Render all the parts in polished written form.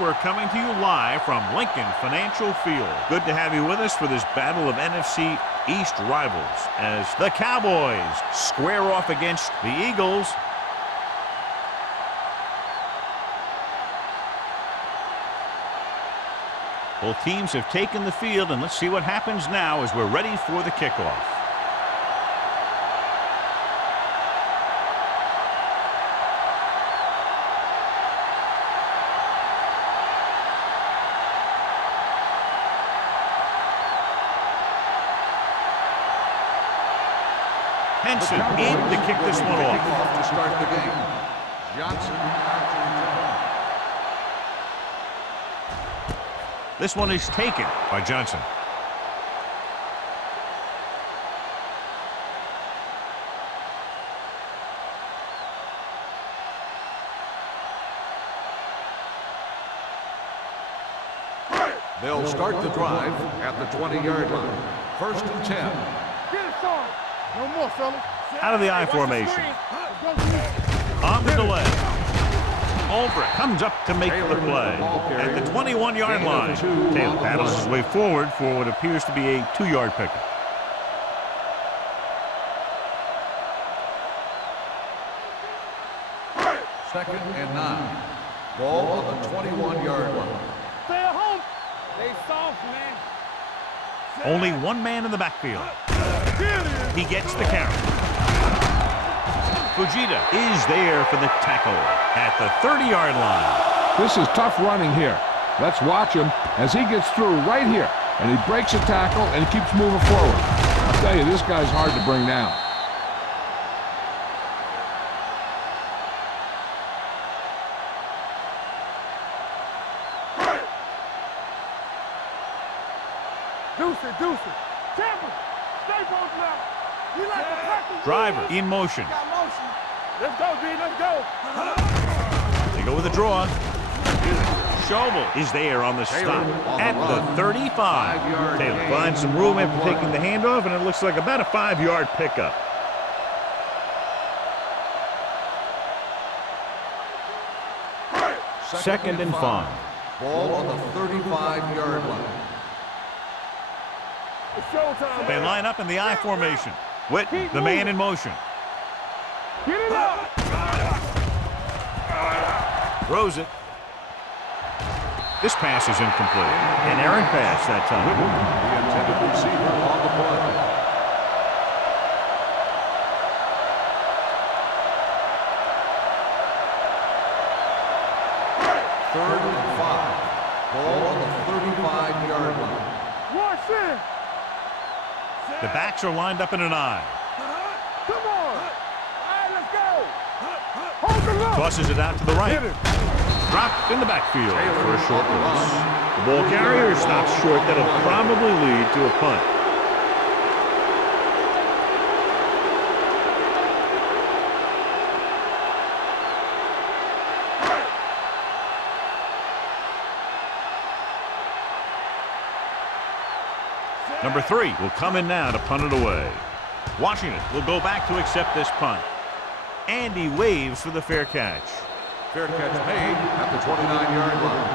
we're coming to you live from Lincoln Financial Field. Good to have you with us for this battle of NFC East rivals as the Cowboys square off against the Eagles. Both teams have taken the field, and let's see what happens now as we're ready for the kickoff. Henson in to kick this one off. To start the game. Johnson This one is taken by Johnson. They'll start the drive at the 20-yard line. 1st and 10. Get it, son. No more, fellas. Out of the I formation. On the delay. Over it. Comes up to make the play. At the 21-yard line. Taylor paddles his way forward for what appears to be a 2-yard pickup. Second and 9. Ball on the 21-yard line. Stay at home. Stay soft, man. Only one man in the backfield. He gets the carry. Fujita is there for the tackle at the 30-yard line. This is tough running here. Let's watch him as he gets through right here. And he breaks a tackle and he keeps moving forward. I'll tell you, this guy's hard to bring down. Deuce it. Champion. Stay both now. You like the practice. Driver in motion. Let's go, D. Let's go. They go with a draw. Schobel is there on the stop at the 35. Taylor finds some room after taking the handoff, and it looks like about a 5-yard pickup. Second and 5. Ball on the 35-yard line. It's showtime. They line up in the I formation. Witten, the man in motion. Get it up. Throws it. This pass is incomplete. An errant pass that time. The intended receiver on the play. Third and 5. Ball on the 35-yard line. Watch it. The backs are lined up in an I. Come on. All right, let's go. Hold the look. Tosses it out to the right. Dropped in the backfield for a short loss. The ball carrier stops short. That'll probably lead to a punt. Number 3 will come in now to punt it away. Washington will go back to accept this punt. And he waves for the fair catch. Fair catch made at the 29-yard line.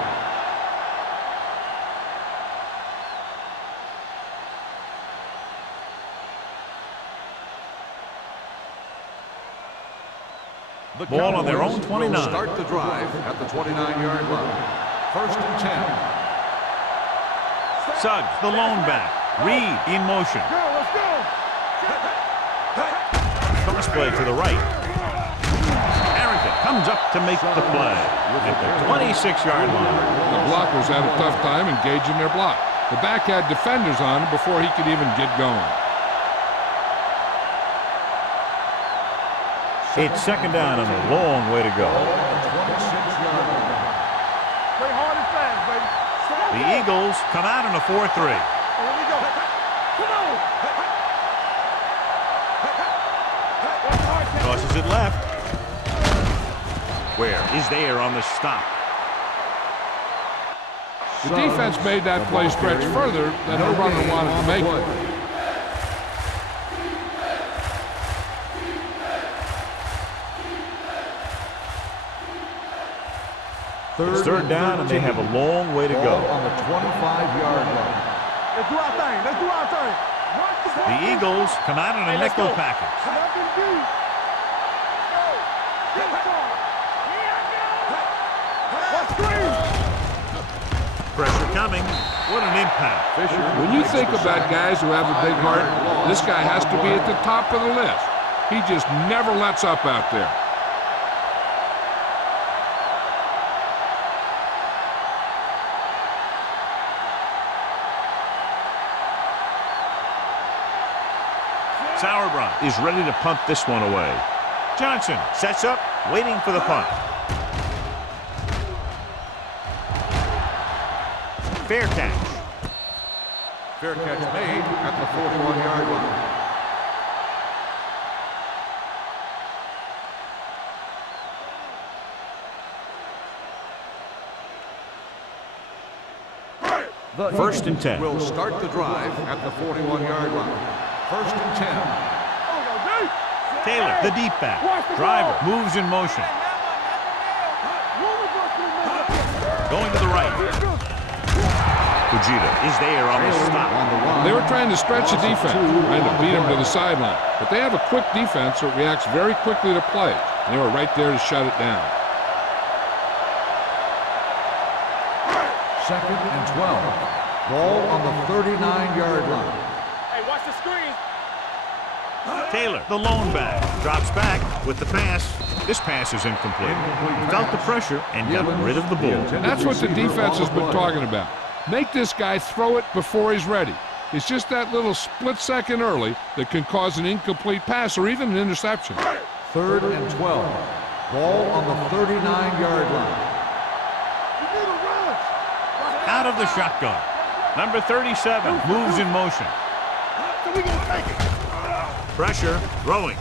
The Ball on their own Cowboys 29. will start the drive at the 29-yard line. 1st and 10. Suggs, the lone back. Reed in motion. Let's go. Cross play to the right. Harrington comes up to make the play at the 26-yard line. The blockers had a tough time engaging their block. The back had defenders on him before he could even get going. It's second down and a long way to go. Play hard and fast, baby. The Eagles come out in a 4-3. Here we go. Come on. Tosses it left. Where is there on the stop? The defense made that play stretch further than the runner wanted to make it. It's third down, and they have a long way to go. On the 25-yard line. Let's do our thing. Let's do our thing. The Eagles come out in a nickel package. Pressure coming. What an impact. When you think about guys who have a big heart, this guy has to be at the top of the list. He just never lets up out there. Sauerbrunn is ready to punt this one away. Johnson sets up, waiting for the punt. Fair catch. Fair catch made at the 41-yard line. The First and 10. Will start the drive at the 41-yard line. First and 10. Taylor, the deep back. Driver moves in motion. Going to the right. Fujita is there on the stop. They were trying to stretch the defense, trying to beat him to the sideline. But they have a quick defense that reacts very quickly to play. And they were right there to shut it down. Second and 12. Ball on the 39-yard line. Hey, watch the screen. Taylor, the lone back, drops back with the pass. This pass is incomplete. Felt the pressure and got rid of the ball. That's what the defense has been talking about. Make this guy throw it before he's ready. It's just that little split second early that can cause an incomplete pass or even an interception. Third and 12. Ball on the 39-yard line. Out of the shotgun. Number 37 moves in motion. Pressure, throwing.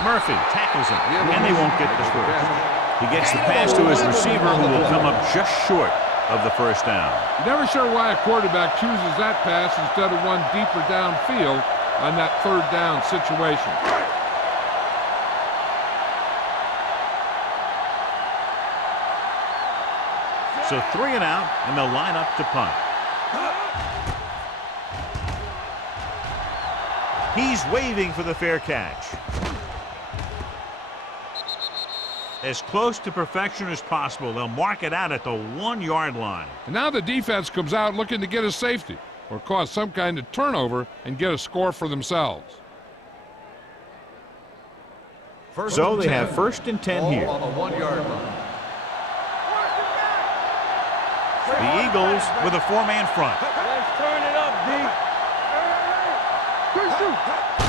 Murphy tackles him, and they won't get the first. He gets the pass to his receiver, who will come up just short of the first down. Never sure why a quarterback chooses that pass instead of one deeper downfield on that third down situation. So 3 and out, and they'll line up to punt. He's waving for the fair catch. As close to perfection as possible, they'll mark it out at the 1-yard line. And now the defense comes out looking to get a safety or cause some kind of turnover and get a score for themselves. So they have first and 10 here. On the 1-yard line. The Eagles with a 4-man front. Let's turn it up, D.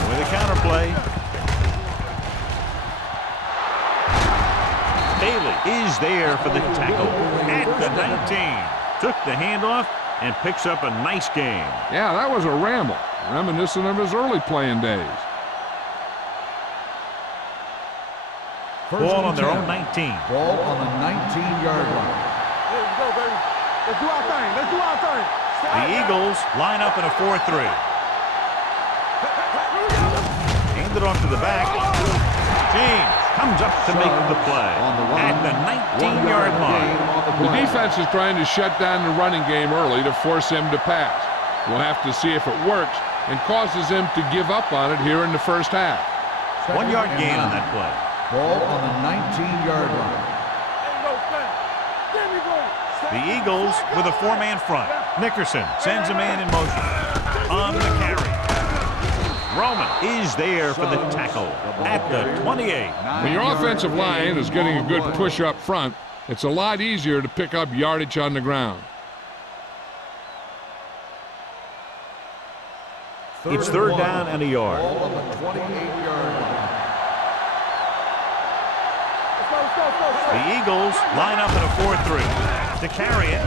With a counterplay. Bailey is there for the tackle at the 19. Took the handoff and picks up a nice game. Yeah, that was a ramble, reminiscent of his early playing days. Ball on their own 19. Ball on the 19-yard line. Let's go, baby. Let's do our thing. Let's do our thing. The Eagles line up in a 4-3. Hand it off to the back. James comes up to make the play at the 19-yard line. The defense is trying to shut down the running game early to force him to pass. We'll have to see if it works and causes him to give up on it here in the first half. 1-yard gain on that play. Ball on the 19-yard line. The Eagles with a 4-man front. Nickerson sends a man in motion. On the carry. Roman is there for the tackle at the 28. When your offensive line is getting a good push up front, it's a lot easier to pick up yardage on the ground. It's third down and a yard. Ball on the 28-yard line. The Eagles line up in a 4-3. To carry it,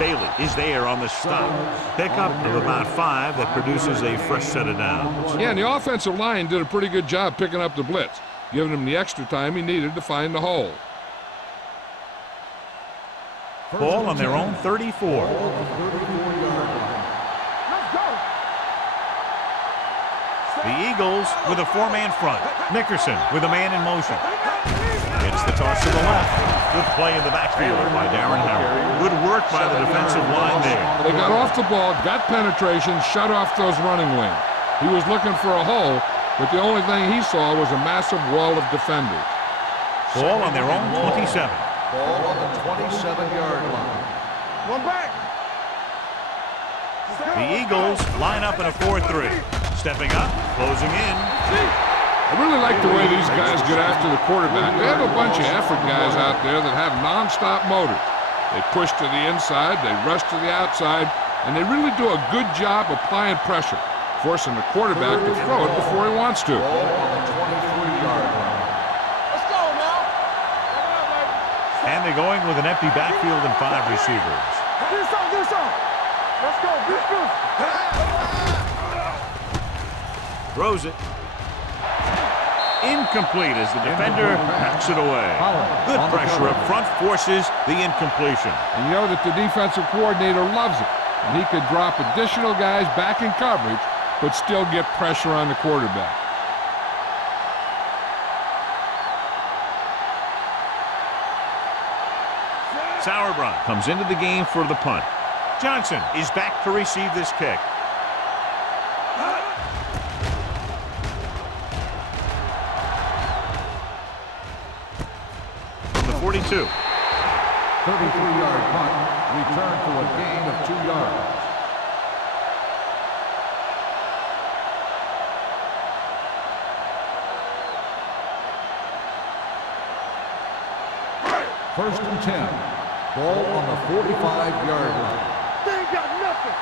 Bailey is there on the stop. Pickup of about 5 that produces a fresh set of downs. Yeah, and the offensive line did a pretty good job picking up the blitz, giving him the extra time he needed to find the hole. Ball on their own 34. The Eagles with a 4-man front. Nickerson with a man in motion. It's Takes the toss to the left. Good play in the backfield by Darren Howard. Good work by the defensive line there. They got off the ball, got penetration, shut off those running lanes. He was looking for a hole, but the only thing he saw was a massive wall of defenders. Ball on their own 27. Ball on the 27-yard line. One back. The Eagles line up in a 4-3. Stepping up, closing in. I really like the way these guys get after the quarterback. They have a bunch of effort guys out there that have non-stop motors. They push to the inside, they rush to the outside, and they really do a good job applying pressure, forcing the quarterback to throw it before he wants to. Ball on the 23-yard line. Let's go now. And they're going with an empty backfield and 5 receivers. Get some. Let's go. Throws it. Incomplete as the defender knocks it away. Good pressure up front forces the incompletion. And you know that the defensive coordinator loves it. And he could drop additional guys back in coverage, but still get pressure on the quarterback. Sauerbrunn comes into the game for the punt. Johnson is back to receive this kick. From the 42. 33-yard punt. Return for a gain of 2 yards. First and 10. Ball on the 45-yard line. They ain't got nothing.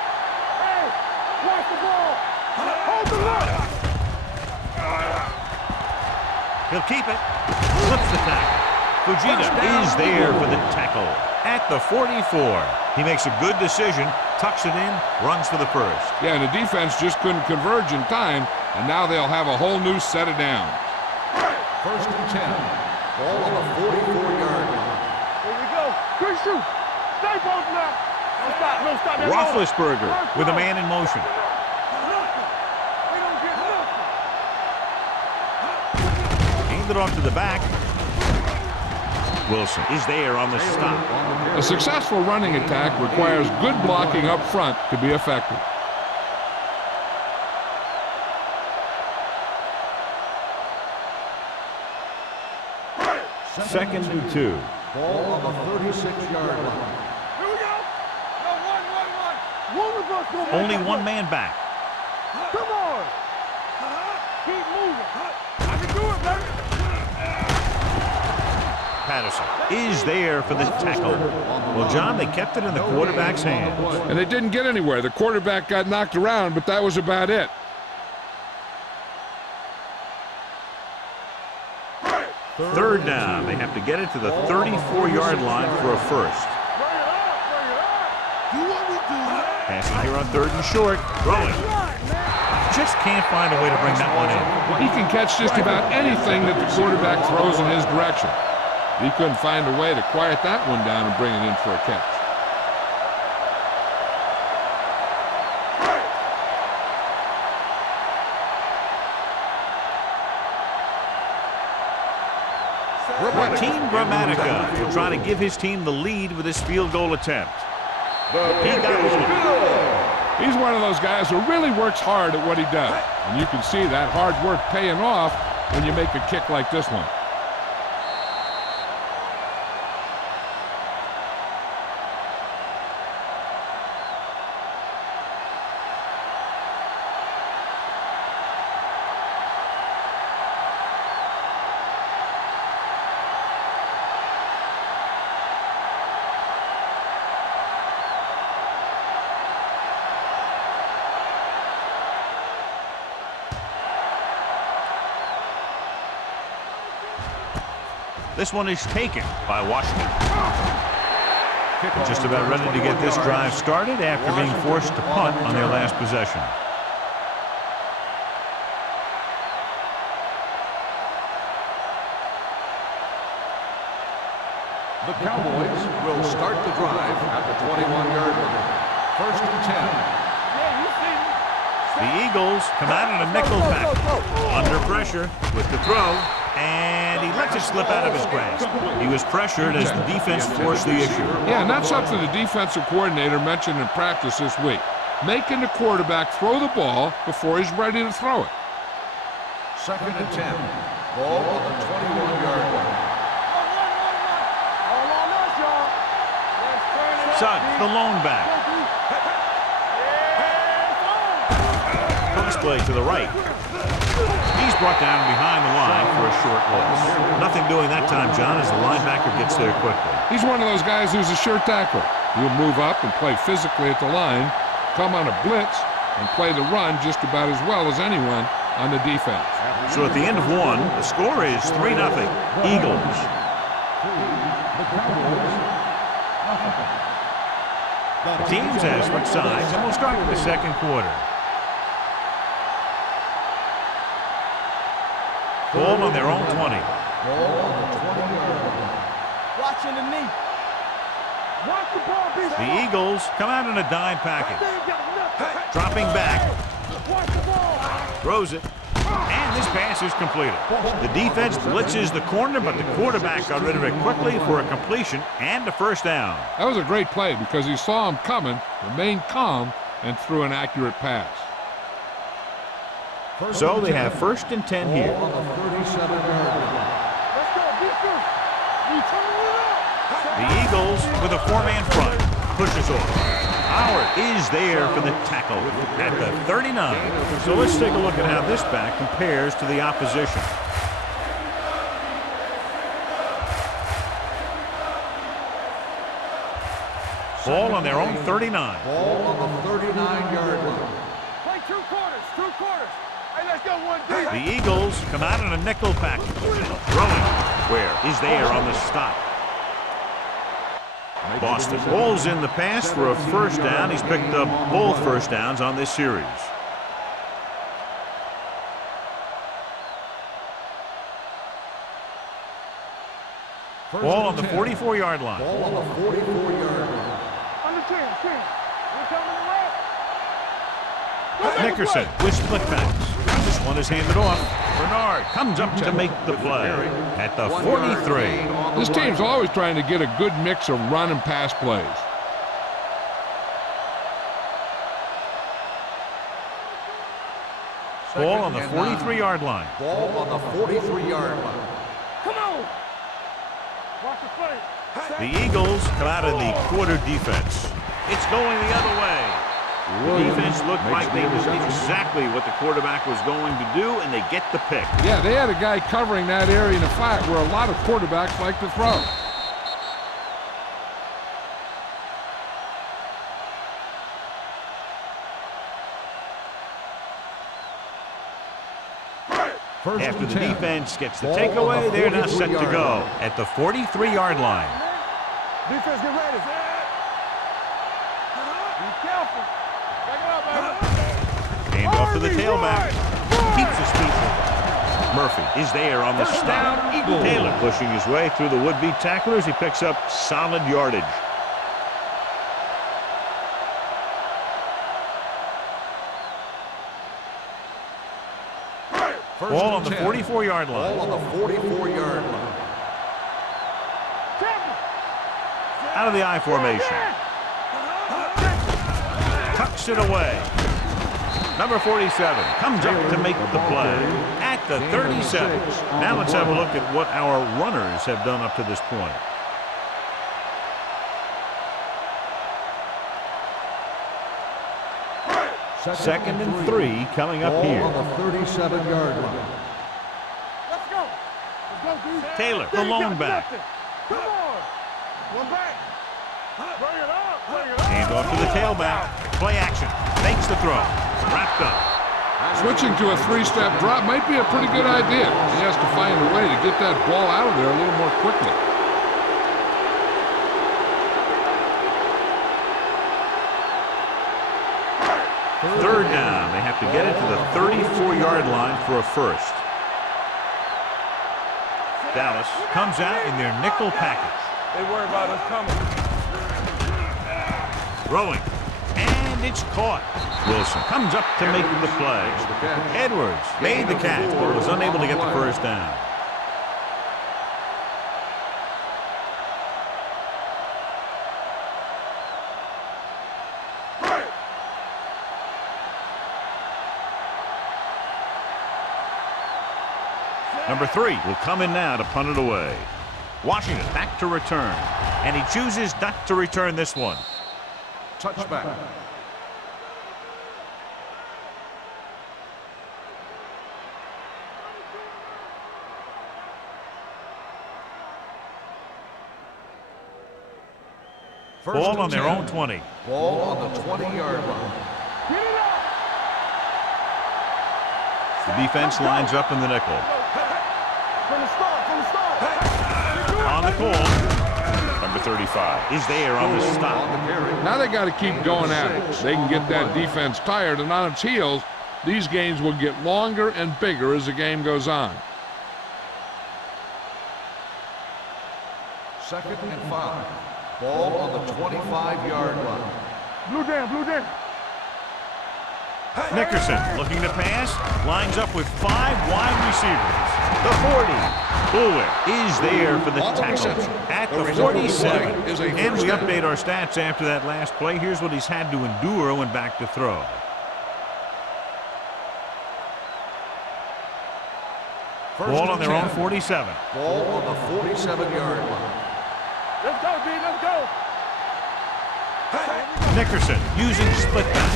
Hey, watch the ball. Hold the line. He'll keep it. Flips the tackle. Fujita is there for the tackle at the 44. He makes a good decision, tucks it in, runs for the first. Yeah, and the defense just couldn't converge in time, and now they'll have a whole new set of downs. First and 10. Ball on the 44-yard line. Here we go. Good shoot. Stay both now. No stop. Roethlisberger with a man in motion. They don't get nothing. Handed off to the back. Wilson is there on the stop. A successful running attack requires good blocking up front to be effective. Second and 2. Ball on the 36-yard line. Here we go. No, one. One of us will Only make one it. man back. Come on. Keep moving. I can do it, baby. Patterson is there for the tackle. Well, John, they kept it in the quarterback's hands. And they didn't get anywhere. The quarterback got knocked around, but that was about it. Third down. They have to get it to the 34-yard line for a first. Passing here on 3rd and short. Throwing. Just can't find a way to bring that one in. He can catch just about anything that the quarterback throws in his direction. He couldn't find a way to quiet that one down and bring it in for a catch. Team Gramatica will try to give his team the lead with this field goal attempt. He got it. He's one of those guys who really works hard at what he does. And you can see that hard work paying off when you make a kick like this one. This one is taken by Washington. Just about ready to get this drive started after being forced to punt on their last possession. The Cowboys will start the drive at the 21-yard line. First and 10. The Eagles come out in a nickel pack. Under pressure with the throw. And he lets it slip out of his grasp. He was pressured as the defense forced the issue. Yeah, and that's something the defensive coordinator mentioned in practice this week. Making the quarterback throw the ball before he's ready to throw it. 2nd and 10. Ball on the 21-yard line. All on us, y'all. Let's turn it up, Suggs, the lone back. Cross play to the right. He's brought down behind the line for a short loss. Nothing doing that time, John, as the linebacker gets there quickly. He's one of those guys who's a sure tackler. He'll move up and play physically at the line, come on a blitz, and play the run just about as well as anyone on the defense. So at the end of one, the score is 3-0. Eagles. The teams have switched sides, and we'll start with the second quarter. Ball on their own 20. Watching the knee. Watch the ball, B. The Eagles come out in a dime package. Dropping back. Watch the ball. Throws it. And this pass is completed. The defense blitzes the corner, but the quarterback got rid of it quickly for a completion and a first down. That was a great play because he saw him coming, remained calm, and threw an accurate pass. So they have 1st and 10 here. Let's go, defense. We turn it up. The Eagles with a 4-man front. Pushes off. Howard is there for the tackle at the 39. So let's take a look at how this back compares to the opposition. Ball on their own 39. Ball on the 39-yard line. Play 2 quarters. 2 quarters. Hey, let's go one deep. The Eagles come out in a nickel package. Throwing. Where is there on the stop? Boston rolls in the pass for a first down. He's picked up both first downs on this series. Ball on the 44-yard line. Ball on the 44-yard line. Under 10. We're coming to Nickerson with split backs. This one is handed off. Bernard comes up to make the play at the 43. This team's always trying to get a good mix of run and pass plays. Ball on the 43-yard line. Ball on the 43-yard line. Come on. Watch the play. The Eagles come out in the quarter defense. It's going the other way. The defense looked like they knew exactly what the quarterback was going to do, and they get the pick. Yeah, they had a guy covering that area in the flat where a lot of quarterbacks like to throw. After the defense gets the takeaway, they're now set to go at the 43-yard line. Defense, get ready. Be careful. Back it up, baby. Hand off to the tailback. Keeps his feet moving. Murphy is there on the stop. Taylor pushing his way through the would-be tacklers. He picks up solid yardage. Ball on the 44-yard line. Ball on the 44-yard line. Out of the I formation. Tucks it away. Number 47 comes up to make the play at the 37. Now let's have a look at what our runners have done up to this point. Second and 3 coming up here. Ball on the 37-yard line. Let's go. Let's go, dude. Taylor, the lone back. Come on. One back. Bring it up. Bring it up. Hand off to the tailback. Play action. Fakes the throw. Wrapped up. Switching to a 3-step drop might be a pretty good idea. He has to find a way to get that ball out of there a little more quickly. Third down. They have to get it to the 34-yard line for a first. Dallas comes out in their nickel package. They worry about us coming. Throwing. And it's caught. Wilson comes up to make the play. Edwards made the catch, but was unable to get the first down. Number 3 will come in now to punt it away. Washington back to return. And he chooses not to return this one. Touchback. Ball on their own 20. Ball on the 20-yard line. The defense lines up in the nickel. On the call, number 35 is there on the stop. Now they got to keep going at it. They can get that defense tired and on its heels. These games will get longer and bigger as the game goes on. 2nd and 5. Ball on the 25-yard line. Blue down. Nickerson looking to pass, lines up with 5 wide receivers. The 40. Bullwick is there for the tackle at the 47. And we update our stats after that last play. Here's what he's had to endure when back to throw. Ball on their own 47. Ball on the 47-yard line. Let's go, D. Let's go. Nickerson using split back.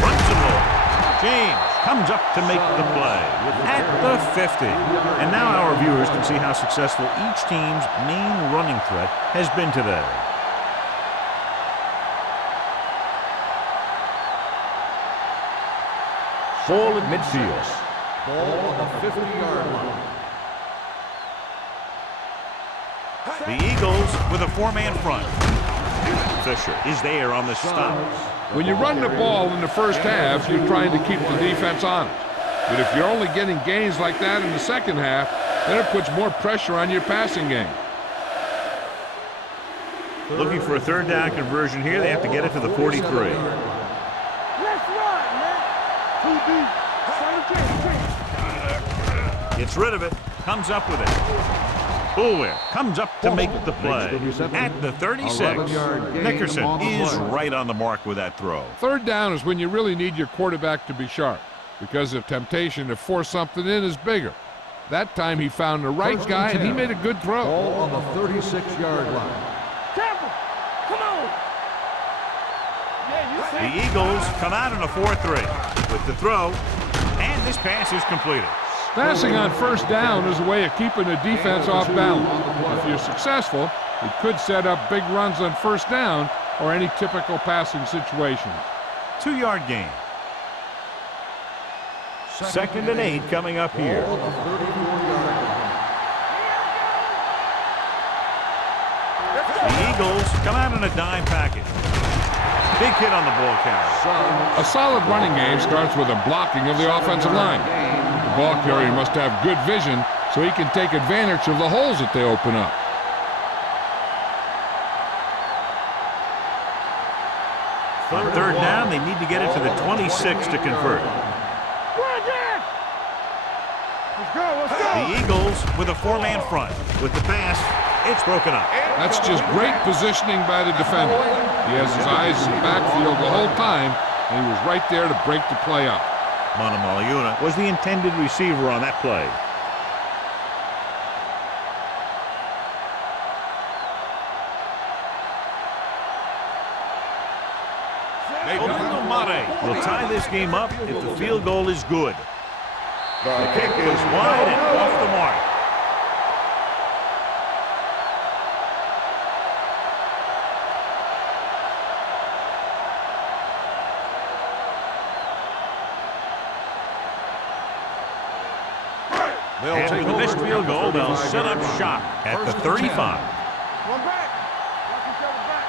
Runs the ball. James comes up to make the play at the 50. And now our viewers can see how successful each team's main running threat has been today. Ball at midfield. Ball on the 50-yard line. The Eagles with a 4-man front. Fisher is there on the stop. When you run the ball in the first half, you're trying to keep the defense honest. But if you're only getting gains like that in the second half, then it puts more pressure on your passing game. Looking for a 3rd down conversion here. They have to get it to the 43. Let's run, man. 2D. Gets rid of it. Comes up with it. Bullwick comes up to make the play at the 36. Nickerson is right on the mark with that throw. 3rd down is when you really need your quarterback to be sharp because the temptation to force something in is bigger. That time he found the right guy and he made a good throw. Ball on the 36-yard line. Temple, come on. Yeah, The Eagles come out in a 4-3 with the throw, and this pass is completed. Passing on 1st down is a way of keeping the defense off balance. If you're successful, it could set up big runs on 1st down or any typical passing situations. 2-yard gain. 2nd and 8 coming up here. Ball on the 34-yard line. The Eagles come out in a dime package. Big hit on the ball carrier. A solid running game starts with a blocking of the offensive line. The ball carrier must have good vision so he can take advantage of the holes that they open up. On 3rd down, they need to get it to the 26 to convert. Let's go. The Eagles with a 4-man front. With the pass, it's broken up. That's just great positioning by the defender. He has his eyes in the backfield the whole time, and he was right there to break the play up. Manamaliuna was the intended receiver on that play. Mate will tie this game up if the field goal is good. The kick is wide and off the mark. After the missed field goal, they'll set up shop at the 35. One back. Watch each other back.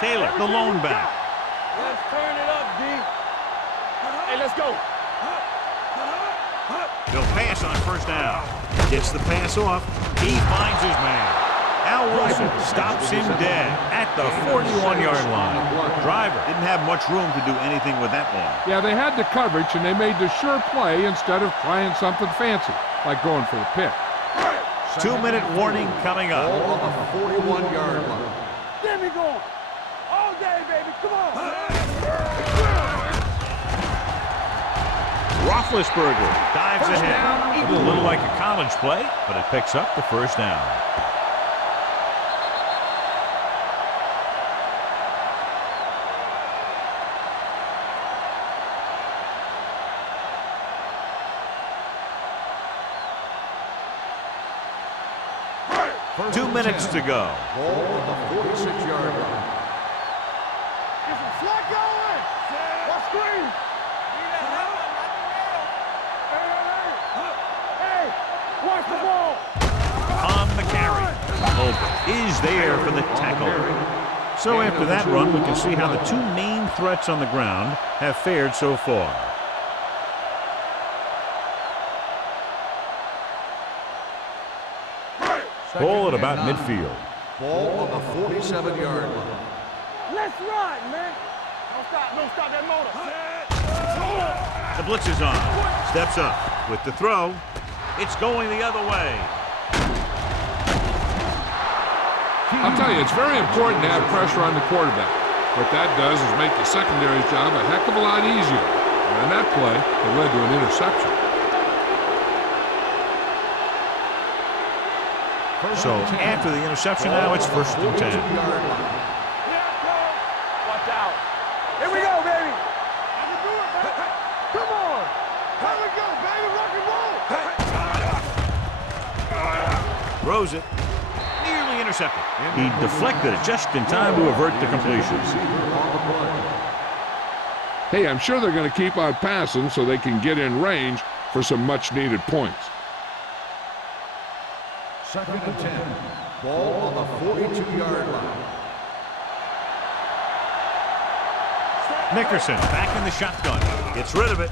Taylor, the lone back. Let's turn it up, D. Hey, let's go. He'll pass on 1st down. Gets the pass off. He finds his man. Al Wilson stops him dead at the 41-yard line. Driver didn't have much room to do anything with that one. Yeah, they had the coverage, and they made the sure play instead of trying something fancy, like going for the pick. 2-minute warning coming up. Ball on the 41-yard line. Get me going. All day, baby. Come on. Roethlisberger dives ahead. A little like a college play, but it picks up the first down. First 2 and minutes 10. to go. Ball on the 46-yard line. Get some slack going. Watch screen. Hey, watch the ball. On the carry. Olbrich is there for the tackle. So after that run, we can see how the two main threats on the ground have fared so far. Ball at about midfield. Ball on the 47-yard line. Let's run, man. Don't stop that motor. The blitz is on. Steps up with the throw. It's going the other way. I'll tell you, it's very important to have pressure on the quarterback. What that does is make the secondary's job a heck of a lot easier. And in that play, it led to an interception. So after the interception now, it's first and 10. Watch out. Here we go, baby. Come on. Here we go, baby. Rock and roll. Throws it. Nearly intercepted. He deflected it just in time to avert the completions. Hey, I'm sure they're going to keep on passing so they can get in range for some much-needed points. Second and 10. Ball on the 42-yard line. Nickerson back in the shotgun. Gets rid of it.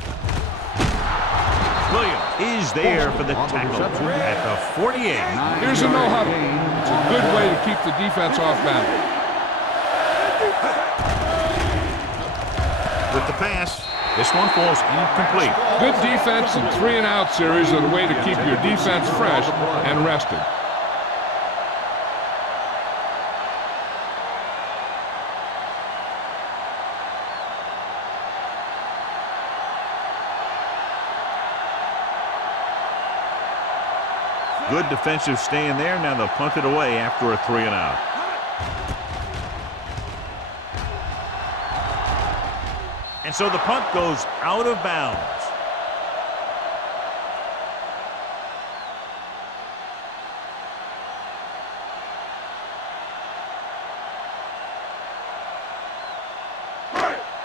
Williams is there for the tackle at the 48. Here's a no-huddle. It's a good way to keep the defense off balance. With the pass, this one falls incomplete. Good defense and 3-and-out series are the way to keep your defense fresh and rested. Good defensive stand there. Now they'll punt it away after a 3-and-out. And so the punt goes out of bounds.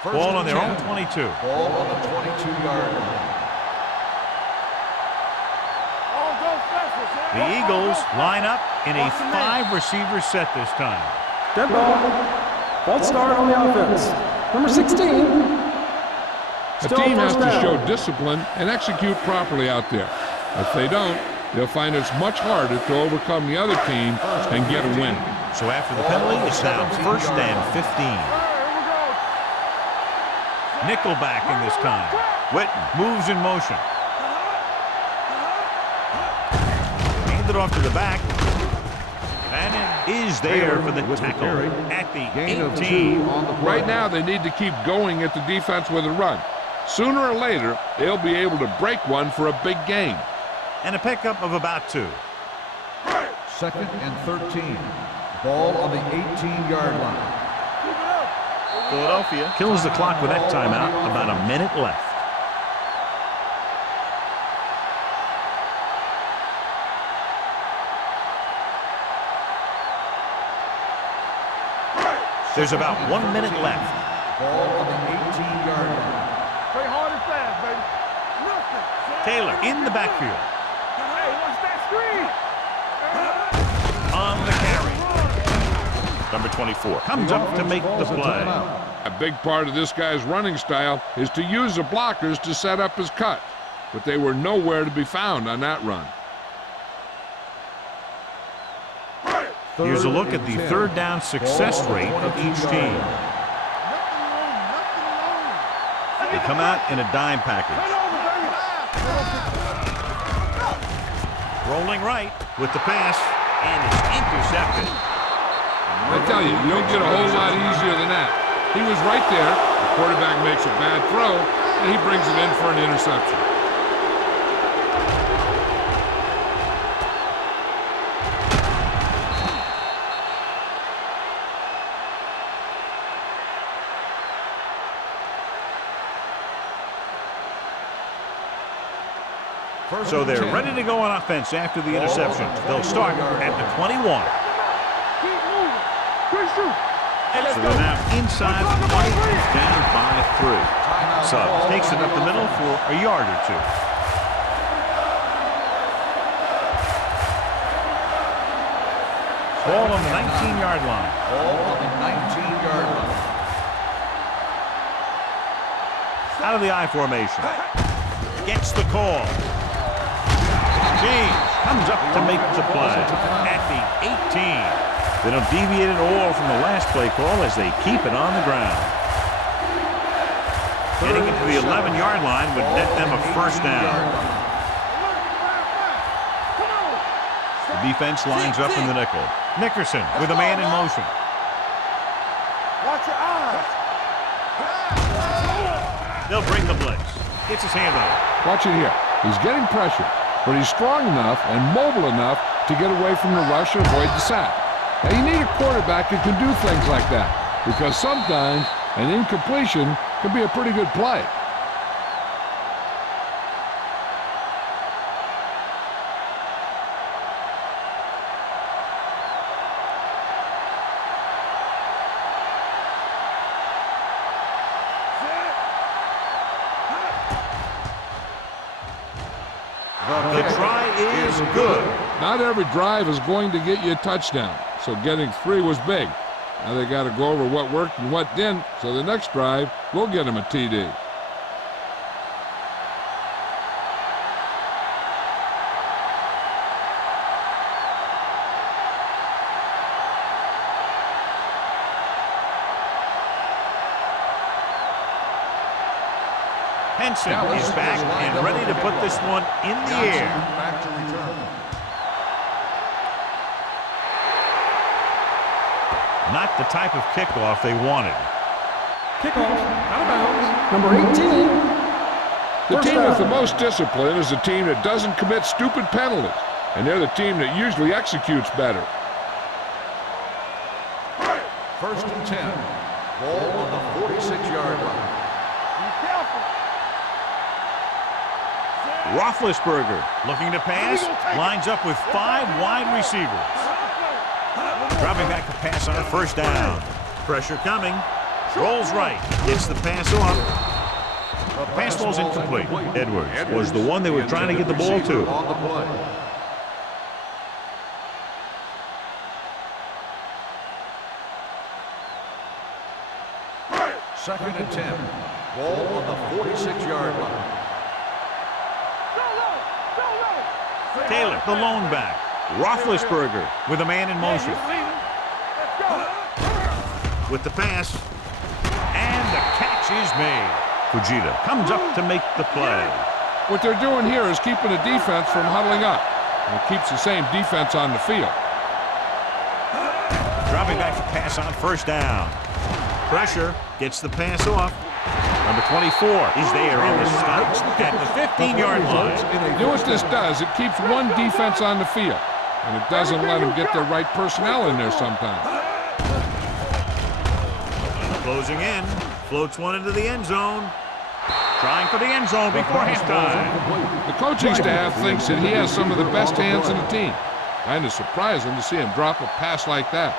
Ball on their own 22. Ball on the 22-yard line. The Eagles line up in a 5-receiver set this time. Dead ball. False start on the offense. Number 16. A team has to show discipline and execute properly out there. If they don't, they'll find it's much harder to overcome the other team and get a win. So after the penalty, it's now first and 15. Nickelback in this time. Witten moves in motion. Hand it off to the back. And it is there for the tackle at the 18. Right now, they need to keep going at the defense with a run. Sooner or later, they'll be able to break one for a big gain. And a pickup of about 2. Second and 13. Ball on the 18-yard line. Philadelphia kills the clock with that timeout. About a minute left. There's about 1 minute left. Ball on the 18-yard line. Play hard and fast, baby. Taylor in the backfield. Hey, watch that screen. On the carry. Number 24 comes up to make the play. A big part of this guy's running style is to use the blockers to set up his cut, but they were nowhere to be found on that run. Here's a look at the third down success rate of each team. They come out in a dime package. Rolling right with the pass, and it's intercepted. I tell you don't get a whole lot easier than that. He was right there. The quarterback makes a bad throw, and he brings it in for an interception. So they're ready to go on offense after the interception. They'll start at the 21. Keep moving. Good shoot. So they're now inside the 20, down by 3. Suggs takes it up the middle for a yard or 2. Ball on the 19-yard line. Ball on the 19-yard line. Out of the I formation. Gets the call. James comes up to make the play at the 18. They don't deviate at all from the last play call as they keep it on the ground. Getting into the 11-yard line would net them a first down. The defense lines up in the nickel. Nickerson with a man in motion. Watch your eyes. They'll bring the blitz. Gets his hand on it. Watch it here. He's getting pressure, but he's strong enough and mobile enough to get away from the rush and avoid the sack. Now, you need a quarterback who can do things like that, because sometimes an incompletion can be a pretty good play. The try is good. Not every drive is going to get you a touchdown, so getting 3 was big. Now they got to go over what worked and what didn't, so the next drive will get them a TD. Henson is back and ready to put this one in the air. Back to return. Not the type of kickoff they wanted. Kickoff, out of bounds, number 18. The First team down. with the most discipline is the team that doesn't commit stupid penalties, and they're the team that usually executes better. First and 10. Ball on the 46-yard line. Be careful. Roethlisberger looking to pass, lines up with 5 wide receivers. Dropping back to pass on a first down. Pressure coming. Rolls right. Gets the pass off. Pass ball's incomplete. Edwards was the one they were trying to get the ball to. On the play. Second and 10. Ball on the 46-yard line. Taylor, the lone back. Roethlisberger with a man in motion. Let's go. With the pass. And the catch is made. Fujita comes up to make the play. What they're doing here is keeping the defense from huddling up, and it keeps the same defense on the field. Dropping back to pass on first down. Pressure, gets the pass off. Number 24 is there on the stop at the 15-yard line. You know what this does? It keeps one defense on the field, and it doesn't let them get their right personnel in there sometimes. Closing in, floats one into the end zone. Trying for the end zone before halftime. The coaching staff thinks that he has some of the best hands in the team. Kind of surprising to see him drop a pass like that.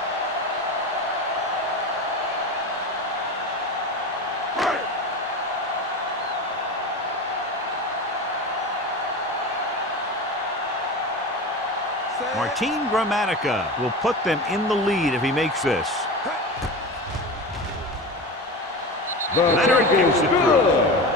Martin Gramatica will put them in the lead if he makes this. Leonard kicks it through.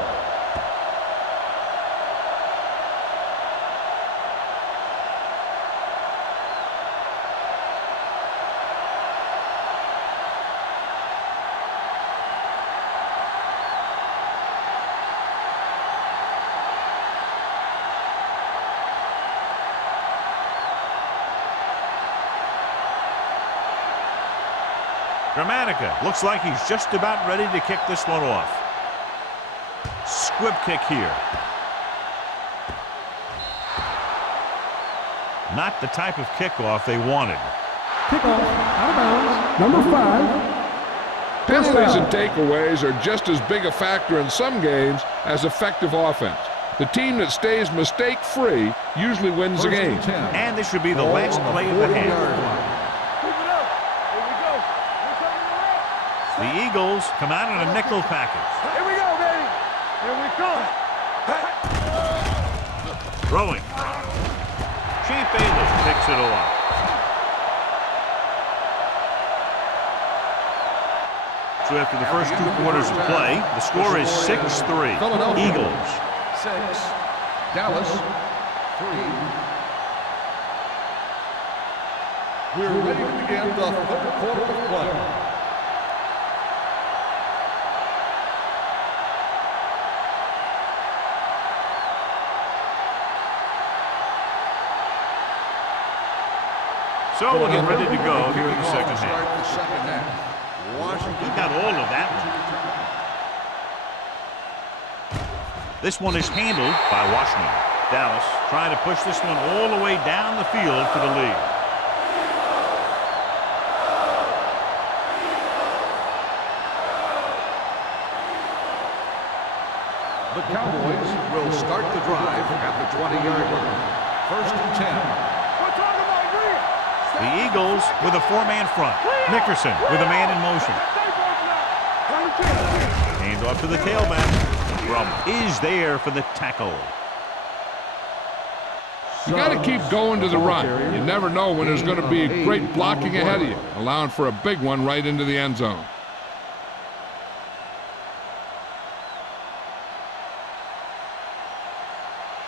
Gramatica looks like he's just about ready to kick this one off. squib kick here. Not the type of kickoff they wanted. Kickoff, out of bounds, number 5. Penalties and takeaways are just as big a factor in some games as effective offense. The team that stays mistake-free usually wins the game. And this should be the last play of the half. Keep it up. Here we go. We're coming around. The Eagles come out in a nickel package. Here we go, baby. Here we come. Throwing. Champ Bailey picks it off. So after the first 2 quarters of play, the score is 6-3. Eagles. 6, Dallas 3. We're ready to begin the third quarter of play. So we'll get ready to go here in the second half. Start the second half. Washington. He got all of that one. This one is handled by Washington. Dallas trying to push this one all the way down the field for the lead. The Cowboys will start the drive at the 20-yard line. First and 10. We're talking about green. The Eagles with a 4-man front. Nickerson with a man in motion. Hands off to the tailback. Brum is there for the tackle. You got to keep going to the run. You never know when there's going to be great blocking ahead of you, allowing for a big one right into the end zone.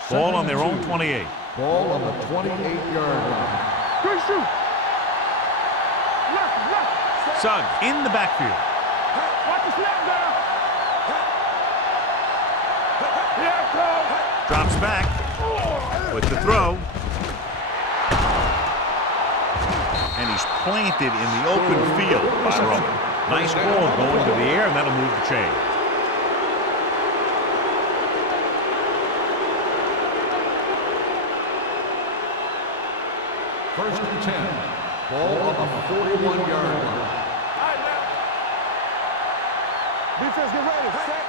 Ball on their own 28. Ball on the 28-yard line. Good shoot. Left. Suggs in the backfield. Watch the snap down. Here it comes. Drops back with the throw. And he's planted in the open field by Roman. Nice ball going to the air, and that'll move the chain. First and 10. Ball on the 41-yard line. All right, now. Defense, get ready. Set.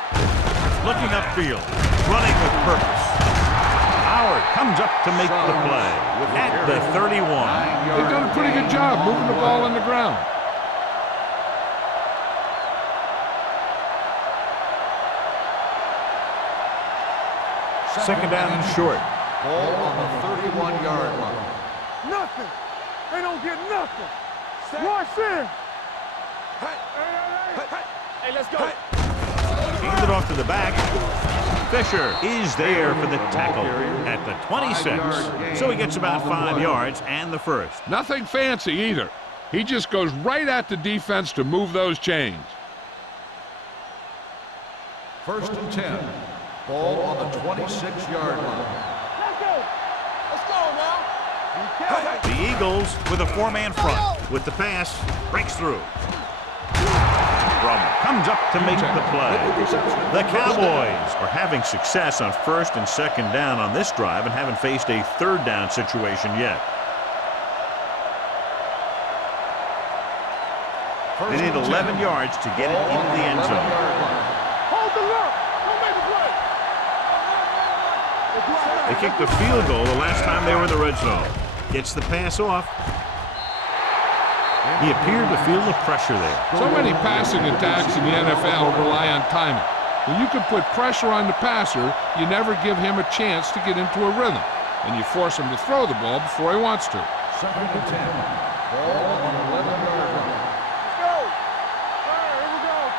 Looking upfield, running with purpose. Howard comes up to make the play at the 31. They've done a pretty good job moving the ball on the ground. Second down and short. Ball on the 31-yard line. Nothing. They don't get nothing. Rush in. Hey, let's go. Hand it off to the back. Fisher is there for the tackle at the 26. So he gets about 5 yards and the first. Nothing fancy either. He just goes right at the defense to move those chains. First and 10. Ball on the 26-yard line. Let's go. Let's go now. The Eagles with a 4-man front. With the pass, breaks through. Brum comes up to make the play. The Cowboys are having success on first and second down on this drive and haven't faced a third down situation yet. They need 11 yards to get it into the end zone. Hold the look. Don't make the play. They kicked the field goal the last time they were in the red zone. Gets the pass off. He appeared to feel the pressure there. So many passing attacks in the NFL rely on timing. When you can put pressure on the passer, you never give him a chance to get into a rhythm, and you force him to throw the ball before he wants to. Second and 10. Ball on the 11-yard line. Let's go. All right, here we go.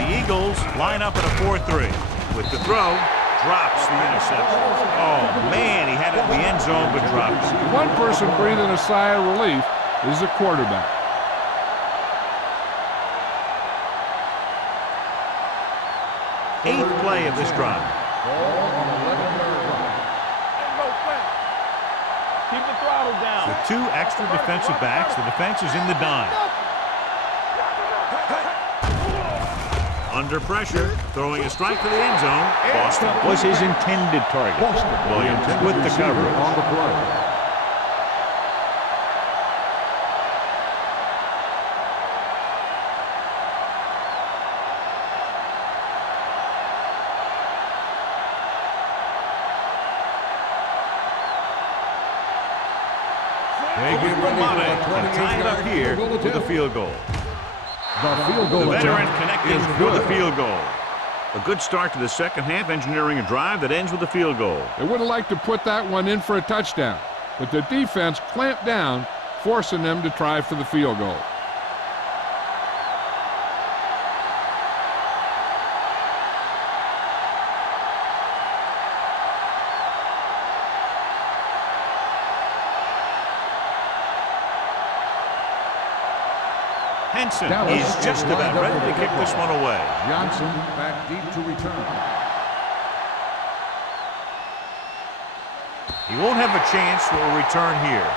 The Eagles line up at a 4-3. With the throw, drops the interception. Oh, man, he had it in the end zone, but dropped it. One person breathing a sigh of relief is the quarterback. Eighth play of this drive. Ball on the 11-yard line. Ain't no thing. Keep the throttle down. With 2 extra defensive backs, the defense is in the dime. Under pressure, throwing a strike to the end zone. Boston was his intended target. Williams with the coverage. On the play. Tie it up here with a field goal. The veteran connecting for the field goal. A good start to the second half, engineering a drive that ends with a field goal. They would have liked to put that one in for a touchdown, but the defense clamped down, forcing them to try for the field goal. Henson is just about ready to kick this one away. Johnson back deep to return. He won't have a chance for a return here.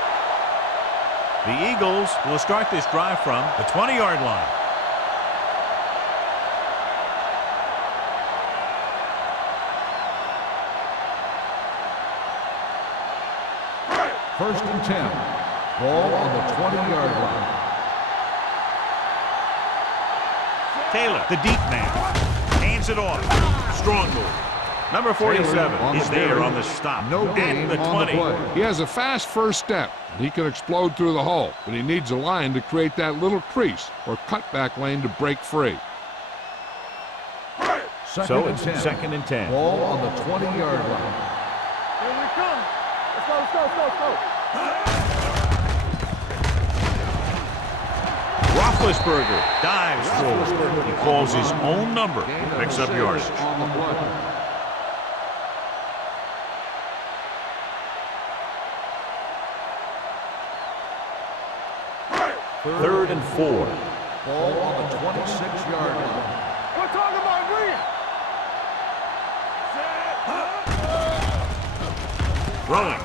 The Eagles will start this drive from the 20-yard line. First and 10. Ball on the 20-yard line. Taylor, the deep man, hands it off. Strong move. Number 47 is there on the stop. At the 20. He has a fast first step. He can explode through the hole, but he needs a line to create that little crease or cutback lane to break free. So it's second and 10. Ball on the 20-yard line. Here we come. Let's go. Roethlisberger dives forward. He calls his own number. Picks up yardage. On the play. Third and 4. Ball on the 26-yard line. We're talking about win. Throwing.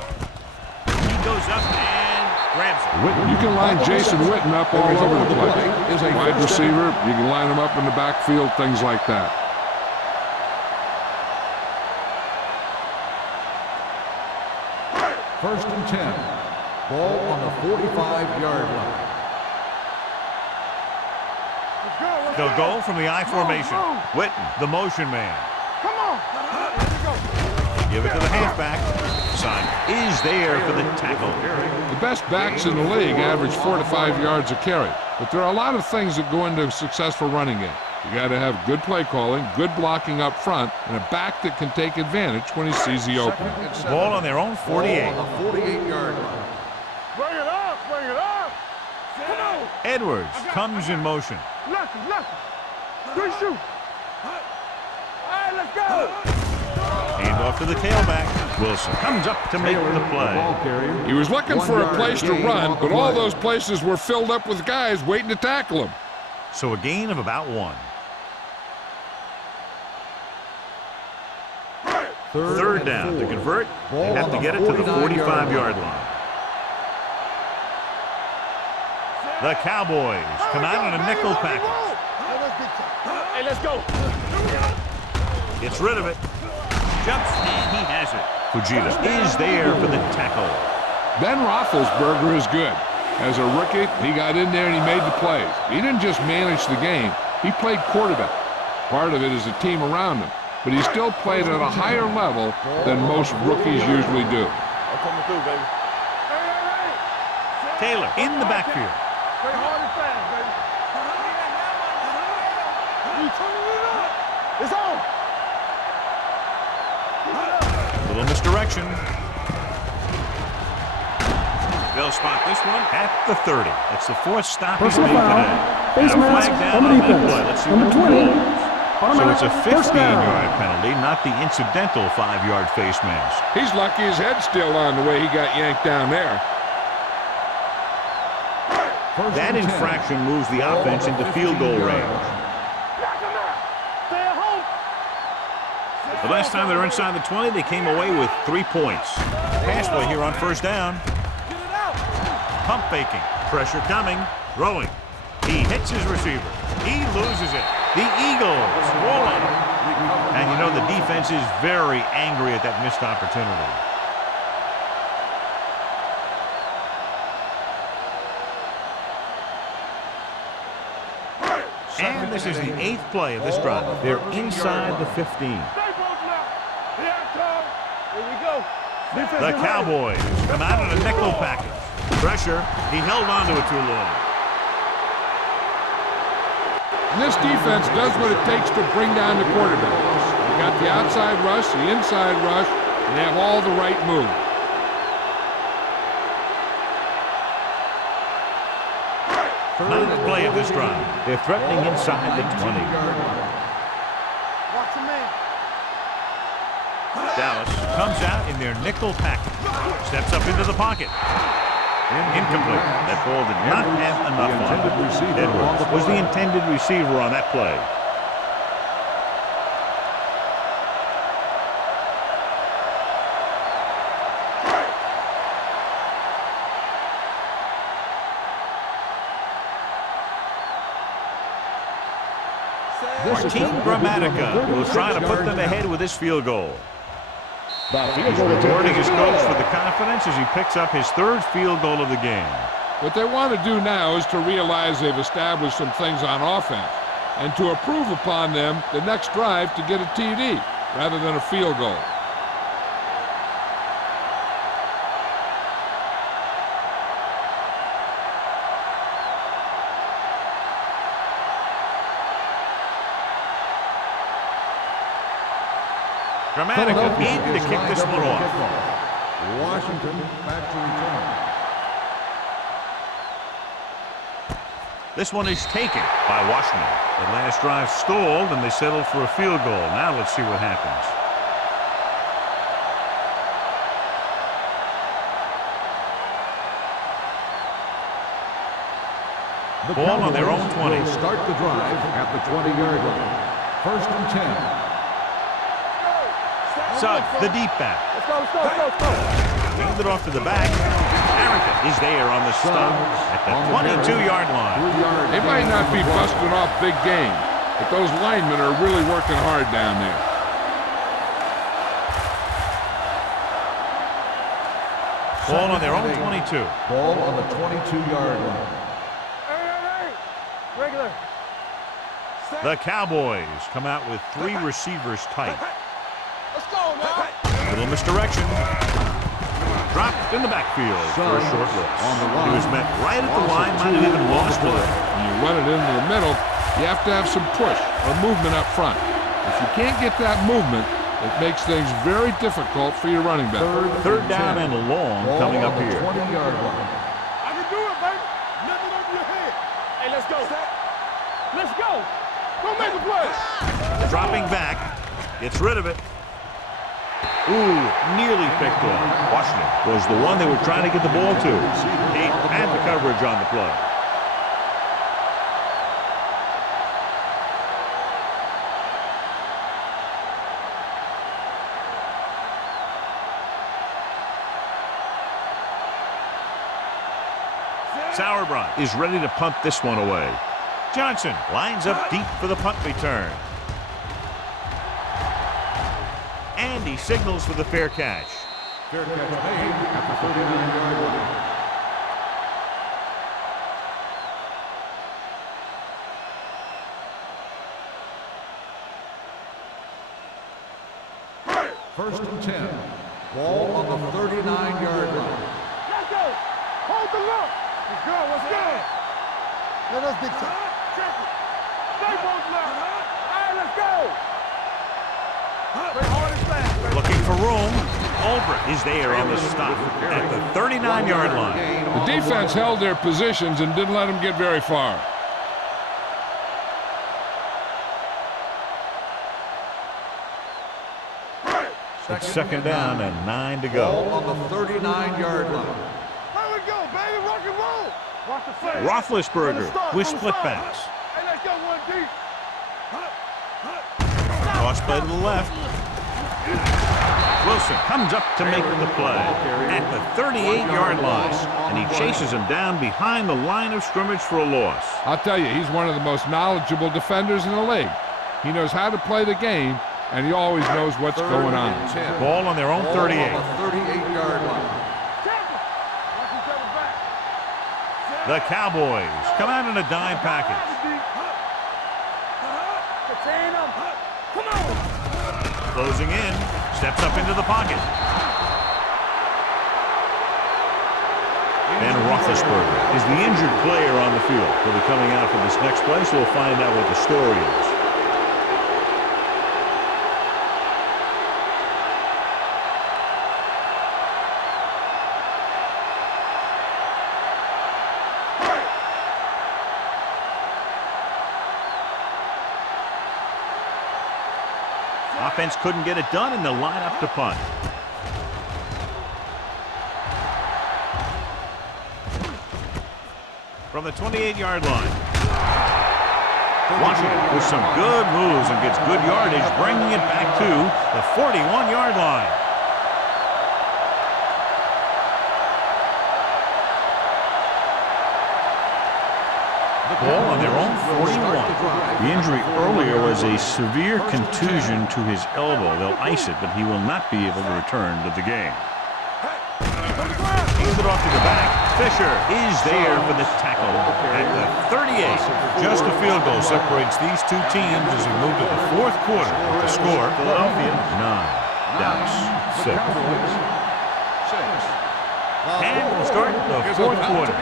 He goes up and grabs it. You can line Jason Witten up all over the place. Wide receiver, you can line him up in the backfield, things like that. First and 10. Ball on the 45-yard line. They'll go from the I formation. Witten, the motion man. Come on. Here we go. Give it to the halfback. Simon is there for the tackle. The best backs in the league average 4 to 5 yards a carry, but there are a lot of things that go into a successful running game. You got to have good play calling, good blocking up front, and a back that can take advantage when he sees the opening. Ball on their own 48. Ball on the 48-yard line. Bring it up. Come on. Edwards comes in motion. Lefty. Good shoot. All right, let's go. Hand off to the tailback. Wilson comes up to make the play. He was looking for a place to run, but all those places were filled up with guys waiting to tackle him. So a gain of about 1. Third down. To convert, they have to get it to the 45-yard line. The Cowboys come out in a nickel package. Hey, let's go. Gets rid of it. Jumps, and he has it. Fujita is there for the tackle. Ben Roethlisberger is good. As a rookie, he got in there and he made the plays. He didn't just manage the game. He played quarterback. Part of it is the team around him, but he still played at a higher level than most rookies usually do. I'm coming through, baby. Taylor in the backfield. Play hard and fast, baby. It's on. Little misdirection. They'll spot this one at the 30. It's the 4th stop he's made today. Face And a mask flag on down the on that defense. play. Let's see Number what 20. So it's a First down. 15-yard penalty, not the incidental 5-yard face mask. He's lucky his head's still on the way he got yanked down there. That infraction moves the offense into field goal range. Stay at home. The last time they were inside the 20, they came away with 3 points. Pass play here on first down. Pump faking. Pressure coming. Throwing. He hits his receiver. He loses it. The Eagles roll on him. And you know the defense is very angry at that missed opportunity. And this is the 8th play of this drive. They're inside the 15. The Cowboys come out in a nickel package. Pressure. He held on to it too long. And this defense does what it takes to bring down the quarterback. They got the outside rush, the inside rush, and they have all the right moves. Ninth play of this drive. They're threatening inside the 20. Watch your man. Dallas comes out in their nickel package. Steps up into the pocket. Incomplete. That ball did not have enough on it. Edwards was the intended receiver on that play. Team Gramatica will try to put them ahead with this field goal. He's rewarding his coach for the confidence as he picks up his 3rd field goal of the game. What they want to do now is to realize they've established some things on offense and to improve upon them the next drive to get a TD rather than a field goal. Gramatica need to kick this one off. Washington back to return. This one is taken by Washington. The last drive stalled and they settled for a field goal. Now let's see what happens. The Ball on their own 20. Will start the drive at the 20-yard line. 1st and 10. Suggs, the deep back. Let's go, let's go, let's go, let's go. Hand it off to the back. Harrington is there on the stop at the 22-yard line. They might not be busting off big game, but those linemen are really working hard down there. Ball on their own 22. Ball on the 22-yard line. Hey. Regular. The Cowboys come out with 3 receivers tight. Let's go now. Little misdirection. Dropped in the backfield for a short loss. He was met right at the line, might have even lost it. When you run it into the middle, you have to have some push or movement up front. If you can't get that movement, it makes things very difficult for your running back. Third down and long coming up here. 20-yard line. I can do it, baby. Nothing over your head. Hey, let's go. Let's go. Go make a play. Dropping back. Gets rid of it. Ooh, nearly picked off. Washington was the one they were trying to get the ball to. He had the coverage on the play. Sauerbrunn is ready to punt this one away. Johnson lines up deep for the punt return. And he signals for the fair catch. Fair catch made at the 39-yard line. 1st and 10. Ball on the 39-yard line. Let's go. Hold the look. Let's go. Let's go. Let us big time. Check it. Stay both left. All right, let's go. Play hard and fast. Looking for room. Ulbrich is there on the stop at the 39-yard line. The defense held their positions and didn't let them get very far. It's second down and 9 to go. Ball on the 39-yard line. Here we go, baby. Rock and roll. Watch the play. Roethlisberger with split backs. Hey, let's go one deep. Cross play to the left. Will Wilson comes up to make the play at the 38-yard line, and he chases him down behind the line of scrimmage for a loss. I'll tell you, he's one of the most knowledgeable defenders in the league. He knows how to play the game, and he always knows what's going on. Ball on their own 38. On the 38-yard line. The Cowboys come out in a dime package. Closing in, steps up into the pocket. And Roethlisberger is the injured player on the field. He'll be coming out for this next play, so we'll find out what the story is. Offense couldn't get it done, and they'll line up to punt. From the 28-yard line. Washington with some good moves and gets good yardage, bringing it back to the 41-yard line. Ball on their own 41. The injury earlier was a severe contusion to his elbow. They'll ice it, but he will not be able to return to the game. Hands it off to the back. Fisher is there for the tackle at the 38. Just a field goal separates these two teams as we move to the fourth quarter. With the score, Philadelphia 9, Dallas 6. And we'll start the fourth quarter.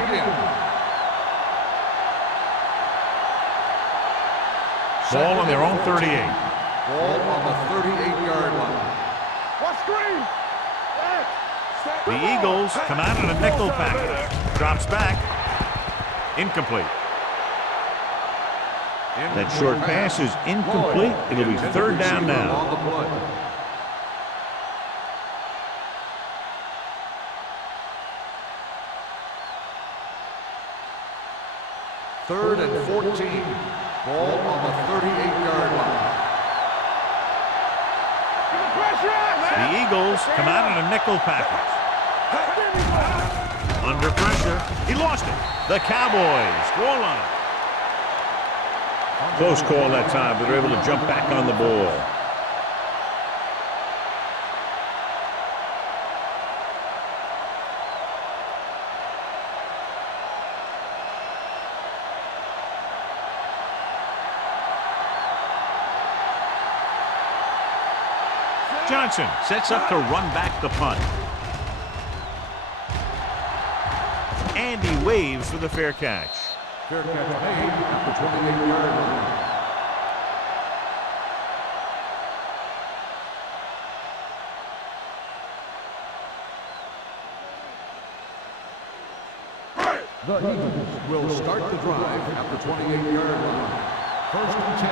Ball on their own 38. Ball on the 38-yard line. What screen? The Eagles come out in a nickel package. Drops back. Incomplete. That short pass is incomplete. It'll be third down now. Third and 14. Ball on the 38-yard line. The Eagles come out in a nickel package. Under pressure. He lost it. The Cowboys score on it. Close call that time, but they're able to jump back on the ball. Johnson sets up to run back the punt. And he waves for the fair catch. Fair catch made at the 28-yard line. The Eagles will start the drive at the 28-yard line. First and 10.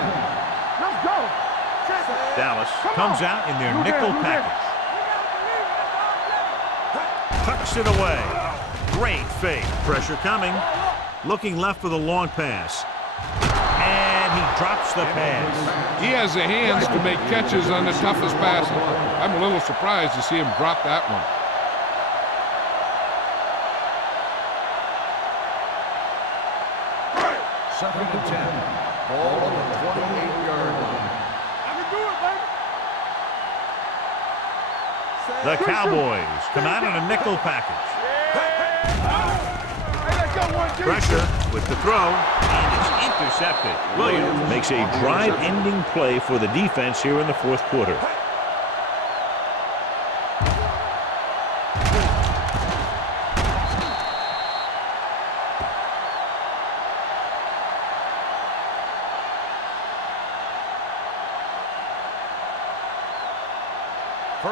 Let's go. Dallas comes out in their nickel package. Tucks it away. Great fake. Pressure coming. Looking left for the long pass. And he drops the pass. He has the hands to make catches on the toughest passes. I'm a little surprised to see him drop that one. Second and 10. Ball on the 28-yard line. The Cowboys come out in a nickel package. Pressure with the throw, and it's intercepted. Williams makes a drive-ending play for the defense here in the fourth quarter.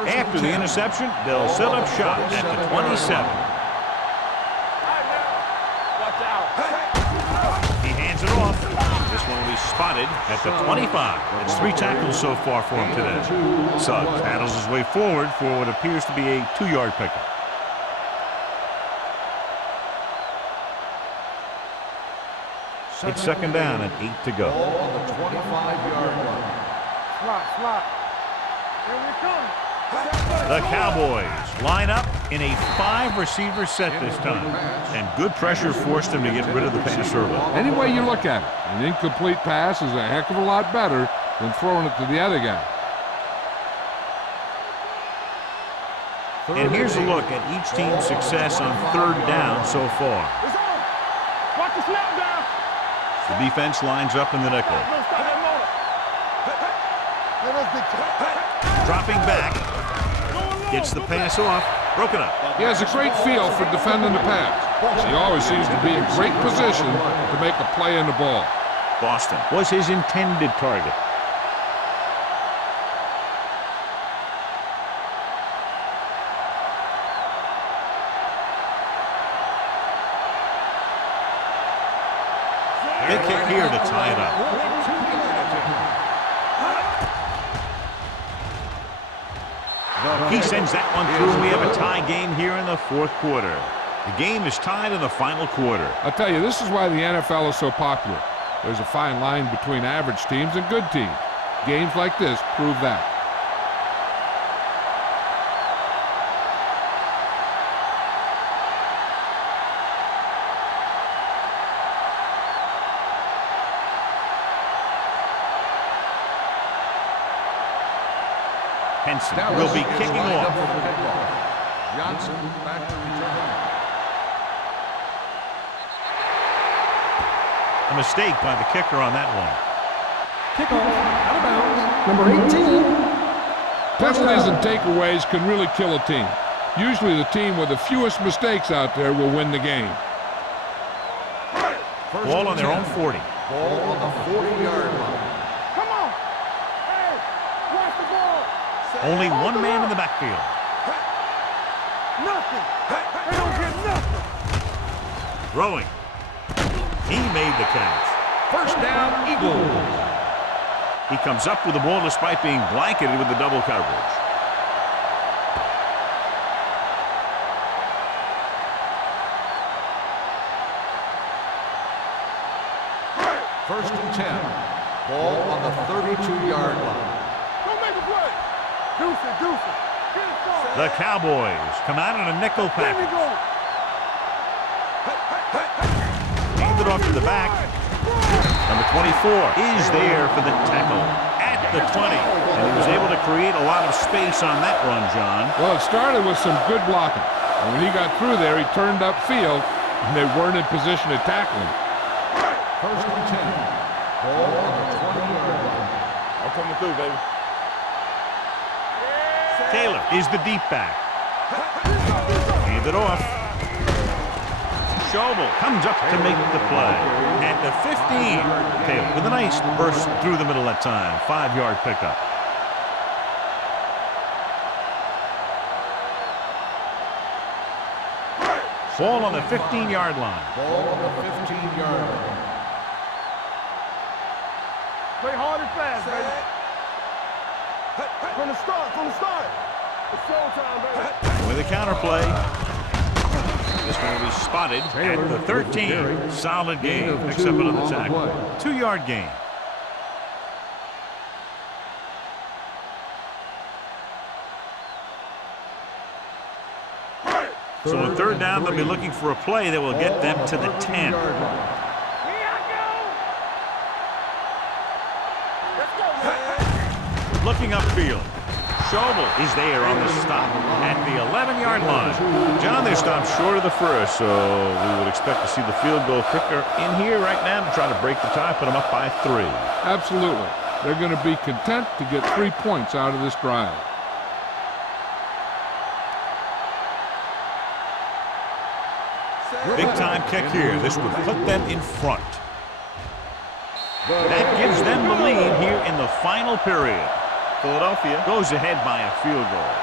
After the interception, they'll set up shop at the 27. He hands it off. This one will be spotted at the 25. It's 3 tackles so far for him today. Suggs paddles his way forward for what appears to be a 2-yard pickup. It's second down and 8 to go. Ball on the 25-yard line. Slot. Here we come. The Cowboys line up in a 5-receiver set this time. And good pressure forced him to get rid of the pass early. Any way you look at it, an incomplete pass is a heck of a lot better than throwing it to the other guy. And here's a look at each team's success on 3rd down so far. Watch the snap down. The defense lines up in the nickel. Dropping back. Gets the pass off. Broken up. He has a great feel for defending the pass. He always seems to be in great position to make a play in the ball. Boston was his intended target. Big kick here to tie it up. He sends that one through. We have a tie game here in the 4th quarter. The game is tied in the final quarter. I'll tell you, this is why the NFL is so popular. There's a fine line between average teams and good teams. Games like this prove that. Henson will be kicking off. Johnson back to return. A mistake by the kicker on that one. Kickoff, out of bounds, number 18. Penalties and takeaways can really kill a team. Usually the team with the fewest mistakes out there will win the game. Ball on their own 40. Ball on the 40-yard line. Come on. Hey, watch the ball. Only one man in the backfield. Nothing. They don't get nothing. Throwing. He made the catch. First down, Eagles. He comes up with the ball despite being blanketed with the double coverage. First and 10. Ball on the 32-yard line. Don't make a play. Deuce it. Get it started. The Cowboys come out in a nickel There we package. go. Handed off to the back. Number 24 is there for the tackle at the 20. And he was able to create a lot of space on that run, John. Well, it started with some good blocking. And when he got through there, he turned upfield, and they weren't in position to tackle him. First and 10. Ball on the 20-yard line. I'm coming through, baby. Taylor is the deep back. Handed off. Schobel comes up to make the play. At the 15, Taylor with a nice burst through the middle that time. 5-yard pickup. Ball on the 15-yard line. Ball on the 15-yard line. Play hard and fast, baby. From the start. It's showtime, baby. With a counter play. This one will be spotted at the 13. Solid gain, except another tackle. 2-yard gain. So on 3rd down, they'll be looking for a play that will get them to the 10. Looking upfield. Schobel is there on the stop at the 11-yard line. John, they stopped short of the first, so we would expect to see the field goal kicker in here right now to try to break the tie, put them up by 3. Absolutely. They're going to be content to get 3 points out of this drive. Big time kick here. This would put them in front. That gives them the lead here in the final period. Philadelphia goes ahead by a field goal.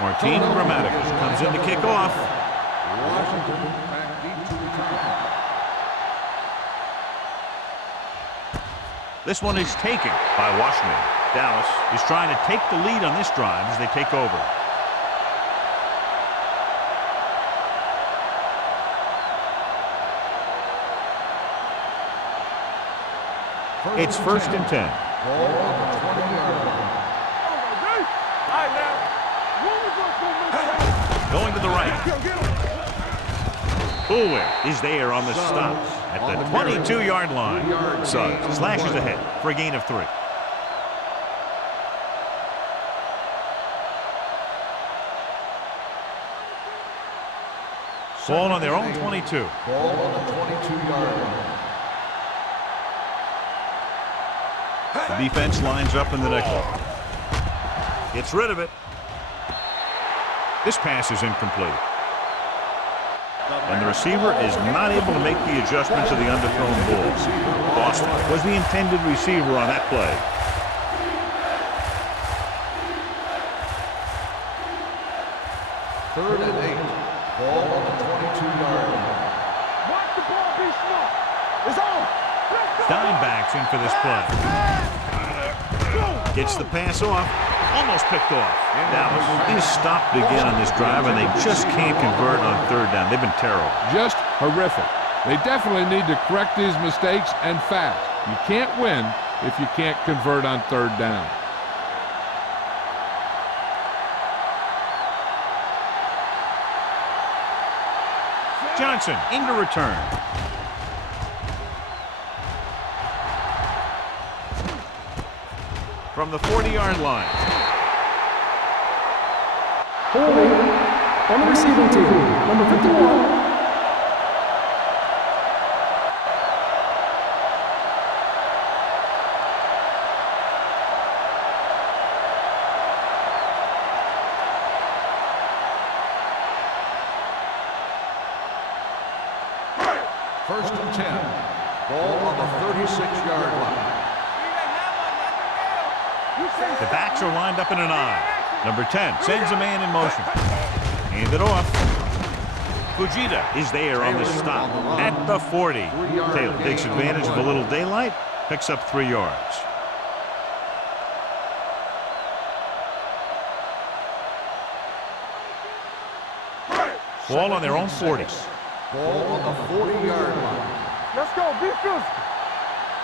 Martin Gramaticus comes in to kick off. Washington back deep to return. This one is taken by Washington. Dallas is trying to take the lead on this drive as they take over. It's 1st and 10. Ball on the 20-yard line. Going to the right. Bullware is there on the stop at the 22-yard line. Suggs slashes ahead for a gain of 3. Ball on their own 22. Ball on the 22-yard line. The defense lines up in the nickel. Gets rid of it. This pass is incomplete. And the receiver is not able to make the adjustment to the underthrown ball. Boston was the intended receiver on that play. Third and 8. Ball on the 22-yard line. Watch the ball be smart. It's on. Dimebacks in for this play. Gets the pass off. Almost picked off. Dallas is stopped again on this drive, and they just can't convert on 3rd down. They've been terrible. Just horrific. They definitely need to correct these mistakes and fast. You can't win if you can't convert on 3rd down. Johnson into return. From the 40-yard line. Holding on the receiving team, number 51. First and 10. Ball on the 36-yard line. The backs are lined up in an I. Number 10 sends a man in motion. Hand it off. Fujita is there on the stop at the 40. Taylor takes advantage of a little daylight, picks up 3 yards. Ball on their own 40. Ball on the 40-yard line. Let's go. Be physical.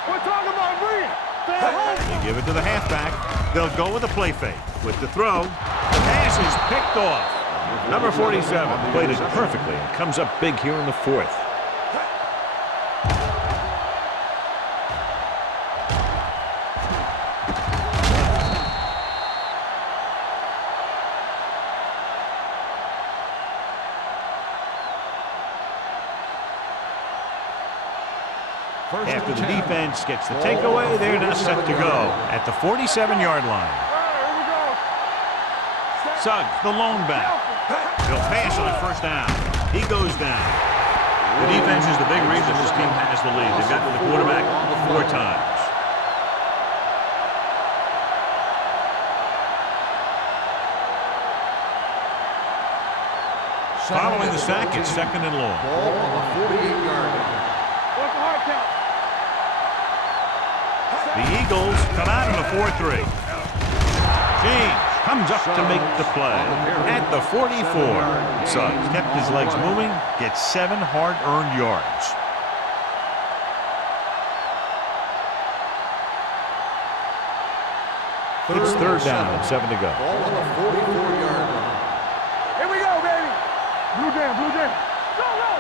We're talking about win. Stay home. They give it to the halfback. They'll go with a play fake. With the throw, the pass is picked off. Number 47 played it perfectly and comes up big here in the 4th. After the defense gets the takeaway, they're now set to go at the 47-yard line. Suggs, the lone back. He'll pass on 1st down. He goes down. The defense is the big reason this team has the lead. They've got to the quarterback 4 times. Following the sack, it's 2nd and long. Ball on the 48-yard line. What's the hard count? The Eagles come out in a 4-3. James comes up to make the play at the 44. Suggs kept his legs moving, gets 7 hard-earned yards. It's 3rd down and 7 to go. Ball on the 44-yard line. Here we go, baby. Blue jam, blue jam. Go, go.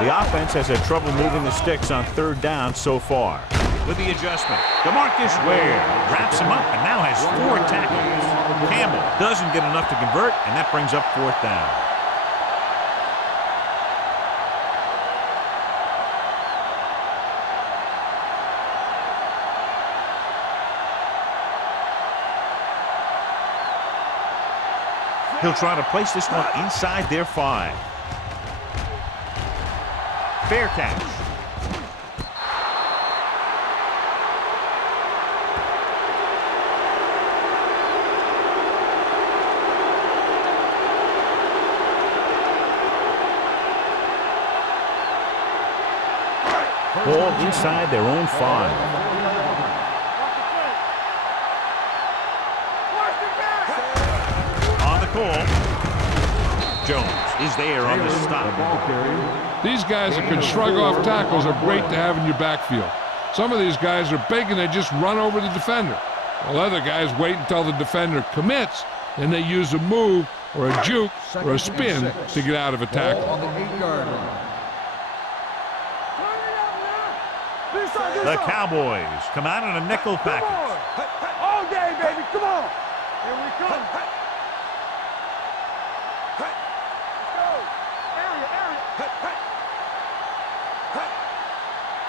The offense has had trouble moving the sticks on 3rd down so far. With the adjustment, DeMarcus Ware wraps him up and now has 4 tackles. Campbell doesn't get enough to convert, and that brings up 4th down. He'll try to place this one inside their 5. Fair catch. Ball inside their own 5. call. Jones is there on the stop. These guys that can shrug off tackles are great to have in your backfield. Some of these guys are big and they just run over the defender, while other guys wait until the defender commits, and they use a move or a juke or a spin to get out of a tackle. On the 8-yard line. The Cowboys come out in a nickel package. All day, baby. Come on. Here we come. Let's go. Area.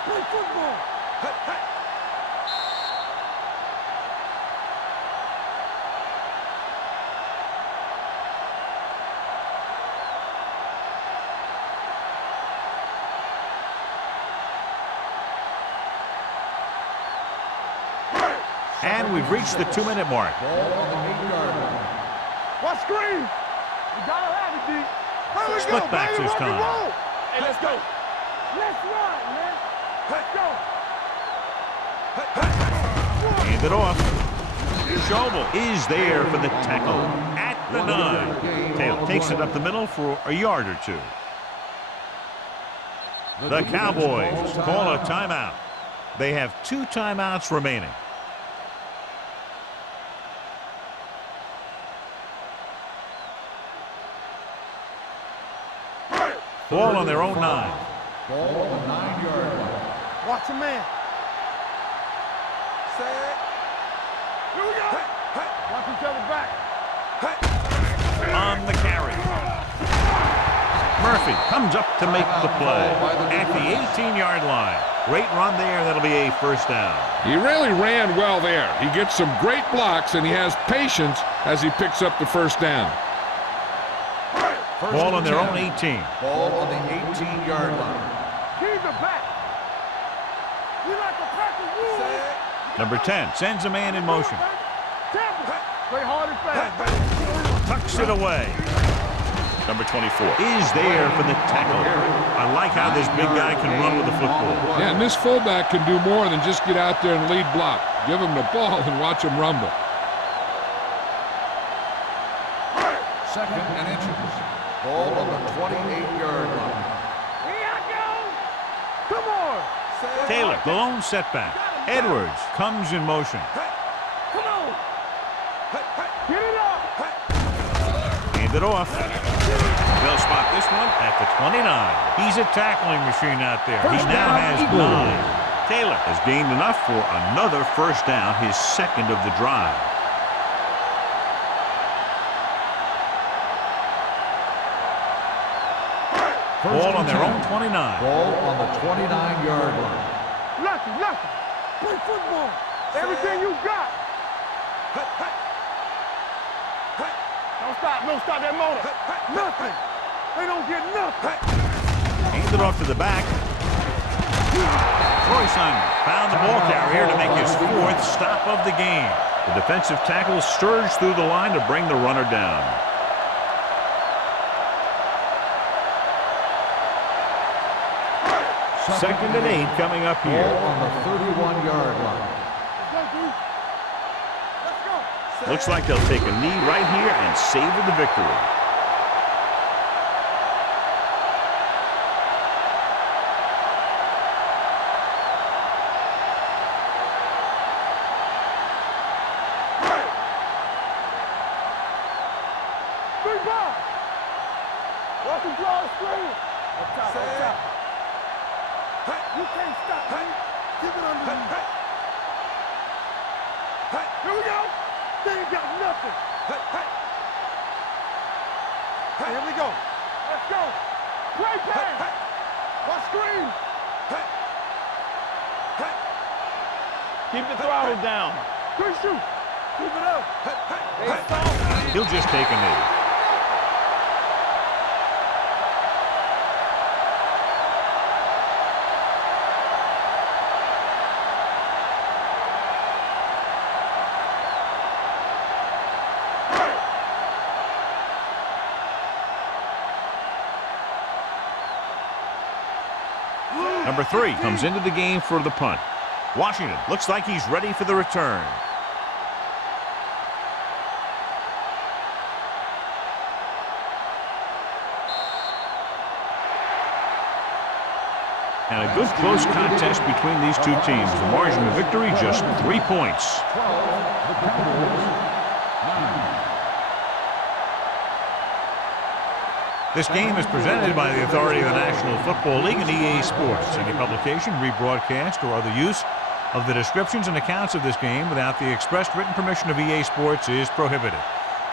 Play football. And we've reached the 2-minute mark. Ball on the 8-yard line. What screen? We gotta have it, D. Here we Split go, backs baby. this Rock and time. roll. Hey, let's go. Let's run, man. Let's go. Hand it off. Schobel is there for the tackle at the 9. Taylor takes it up the middle for a yard or two. The Cowboys call a timeout. They have 2 timeouts remaining. Ball on their own 9. Ball on the 9-yard line. Watch a man. Set. Here we go. Watch each other back. On the carry. Murphy comes up to make the play at the 18-yard line. Great run there. That'll be a first down. He really ran well there. He gets some great blocks, and he has patience as he picks up the first down. Ball on their own 18. Ball on the 18-yard line. Keep it back. We like a pack of wolves. Number 10 sends a man in motion. Play hard and fast. Tucks it away. Number 24 is there for the tackle. I like how this big guy can run with the football. Yeah, and this fullback can do more than just get out there and lead block. Give him the ball and watch him rumble. 2nd and inches. Ball on the 28-yard line. Here I go. Come on. Taylor, the lone setback. Edwards comes in motion. Come on. Get it up. Hand it off. They'll spot this one at the 29. He's a tackling machine out there. He now has 9. Taylor has gained enough for another first down, his 2nd of the drive. Ball on their own 29. Ball on the 29-yard line. Lucky. Play football. Everything you got. Don't stop that motor. Nothing. They don't get nothing. Hands it off to the back. Troy Simon found the ball carrier to make his 4th stop of the game. The defensive tackle surged through the line to bring the runner down. Second and 8 coming up here. Ball on the 31-yard line. Let's go. Looks like they'll take a knee right here and savor the victory. Big ball. Watch him draw a screen. Up top. You can't stop me. Keep it underneath. Here we go. They ain't got nothing. Here we go. Let's go. Play pass. What screen? Keep the throttle down. Good shoot. Keep it up. He'll just take a knee. Number 3 comes into the game for the punt. Washington looks like he's ready for the return. And a good close contest between these two teams. The margin of victory just 3 points. This game is presented by the authority of the National Football League and EA Sports. Any publication, rebroadcast, or other use of the descriptions and accounts of this game without the expressed written permission of EA Sports is prohibited.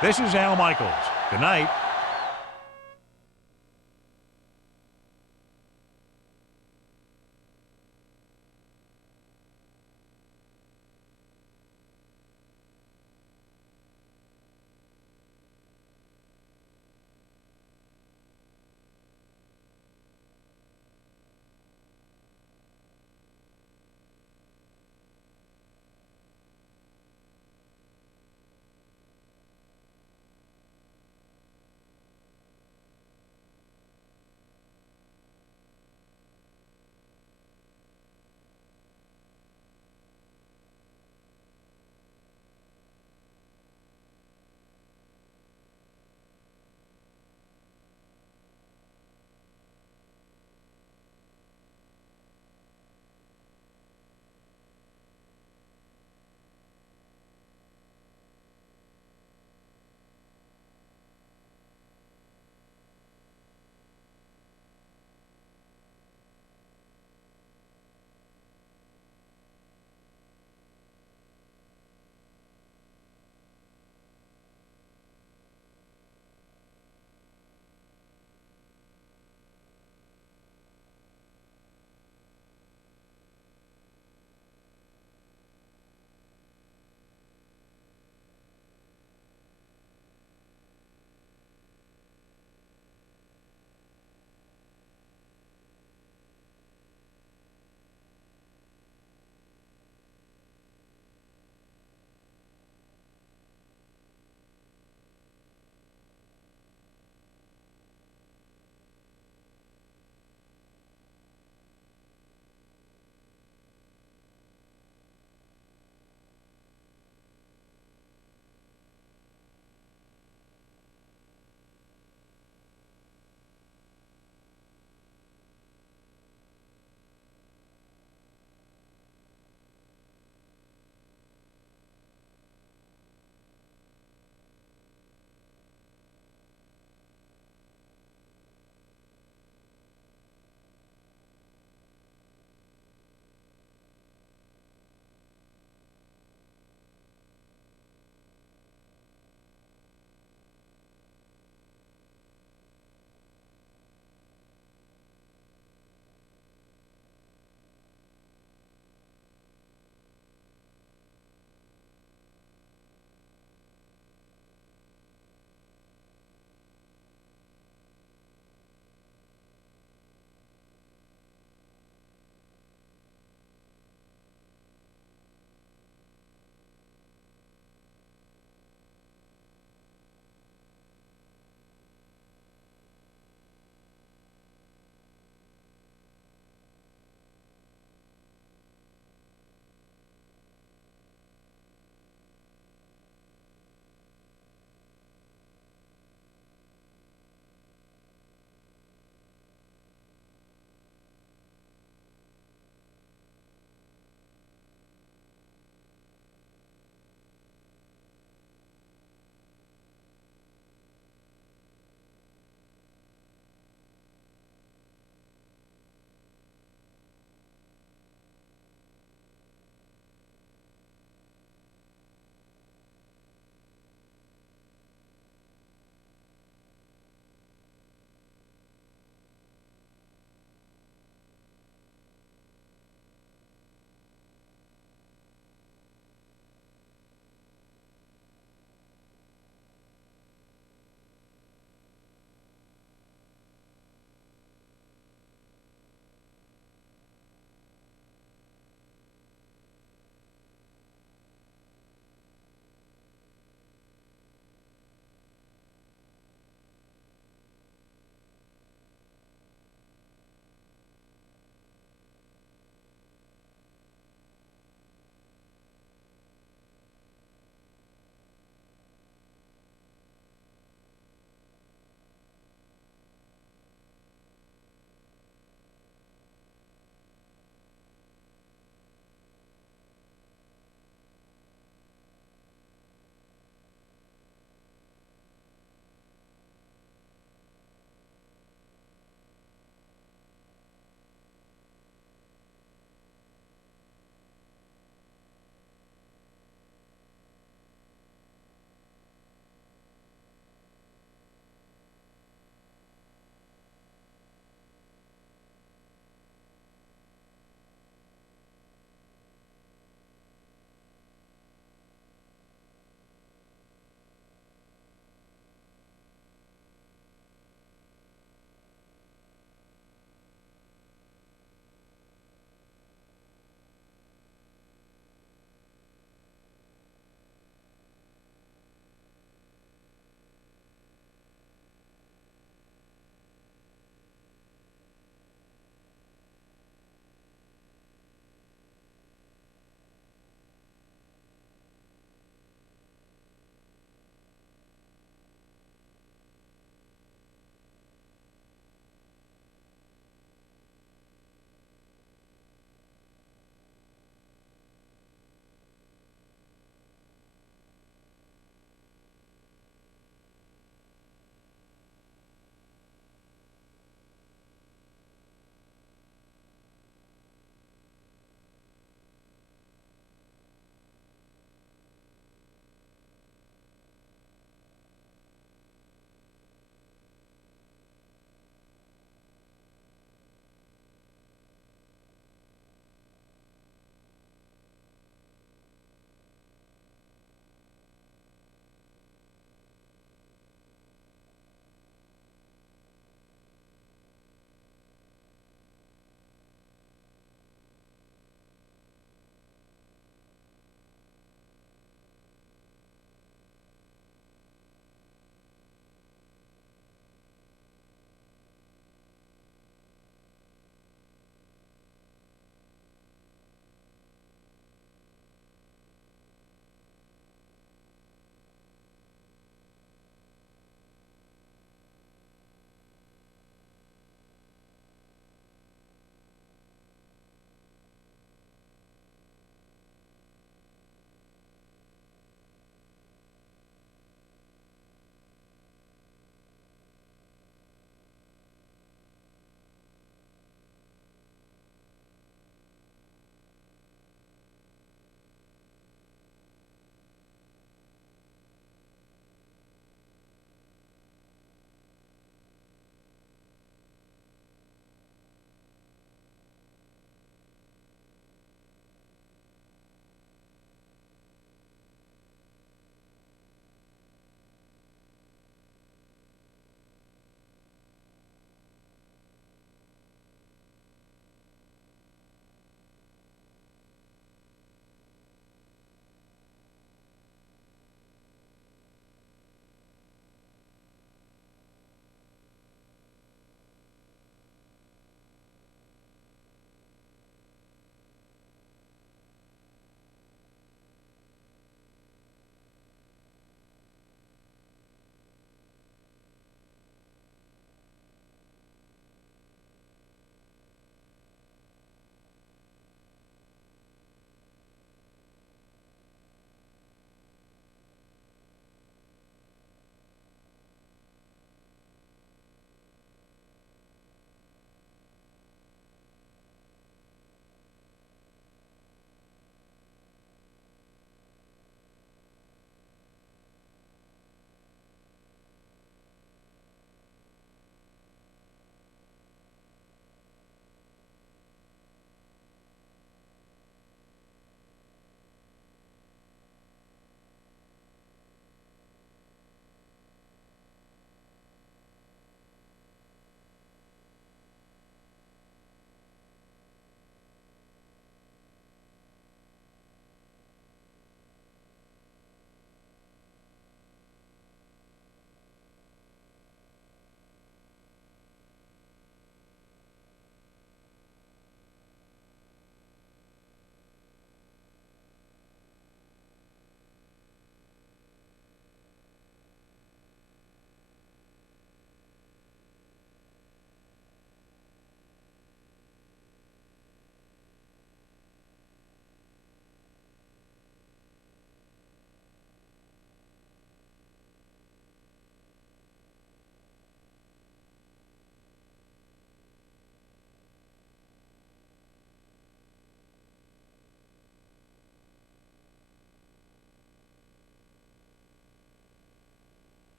This is Al Michaels. Good night.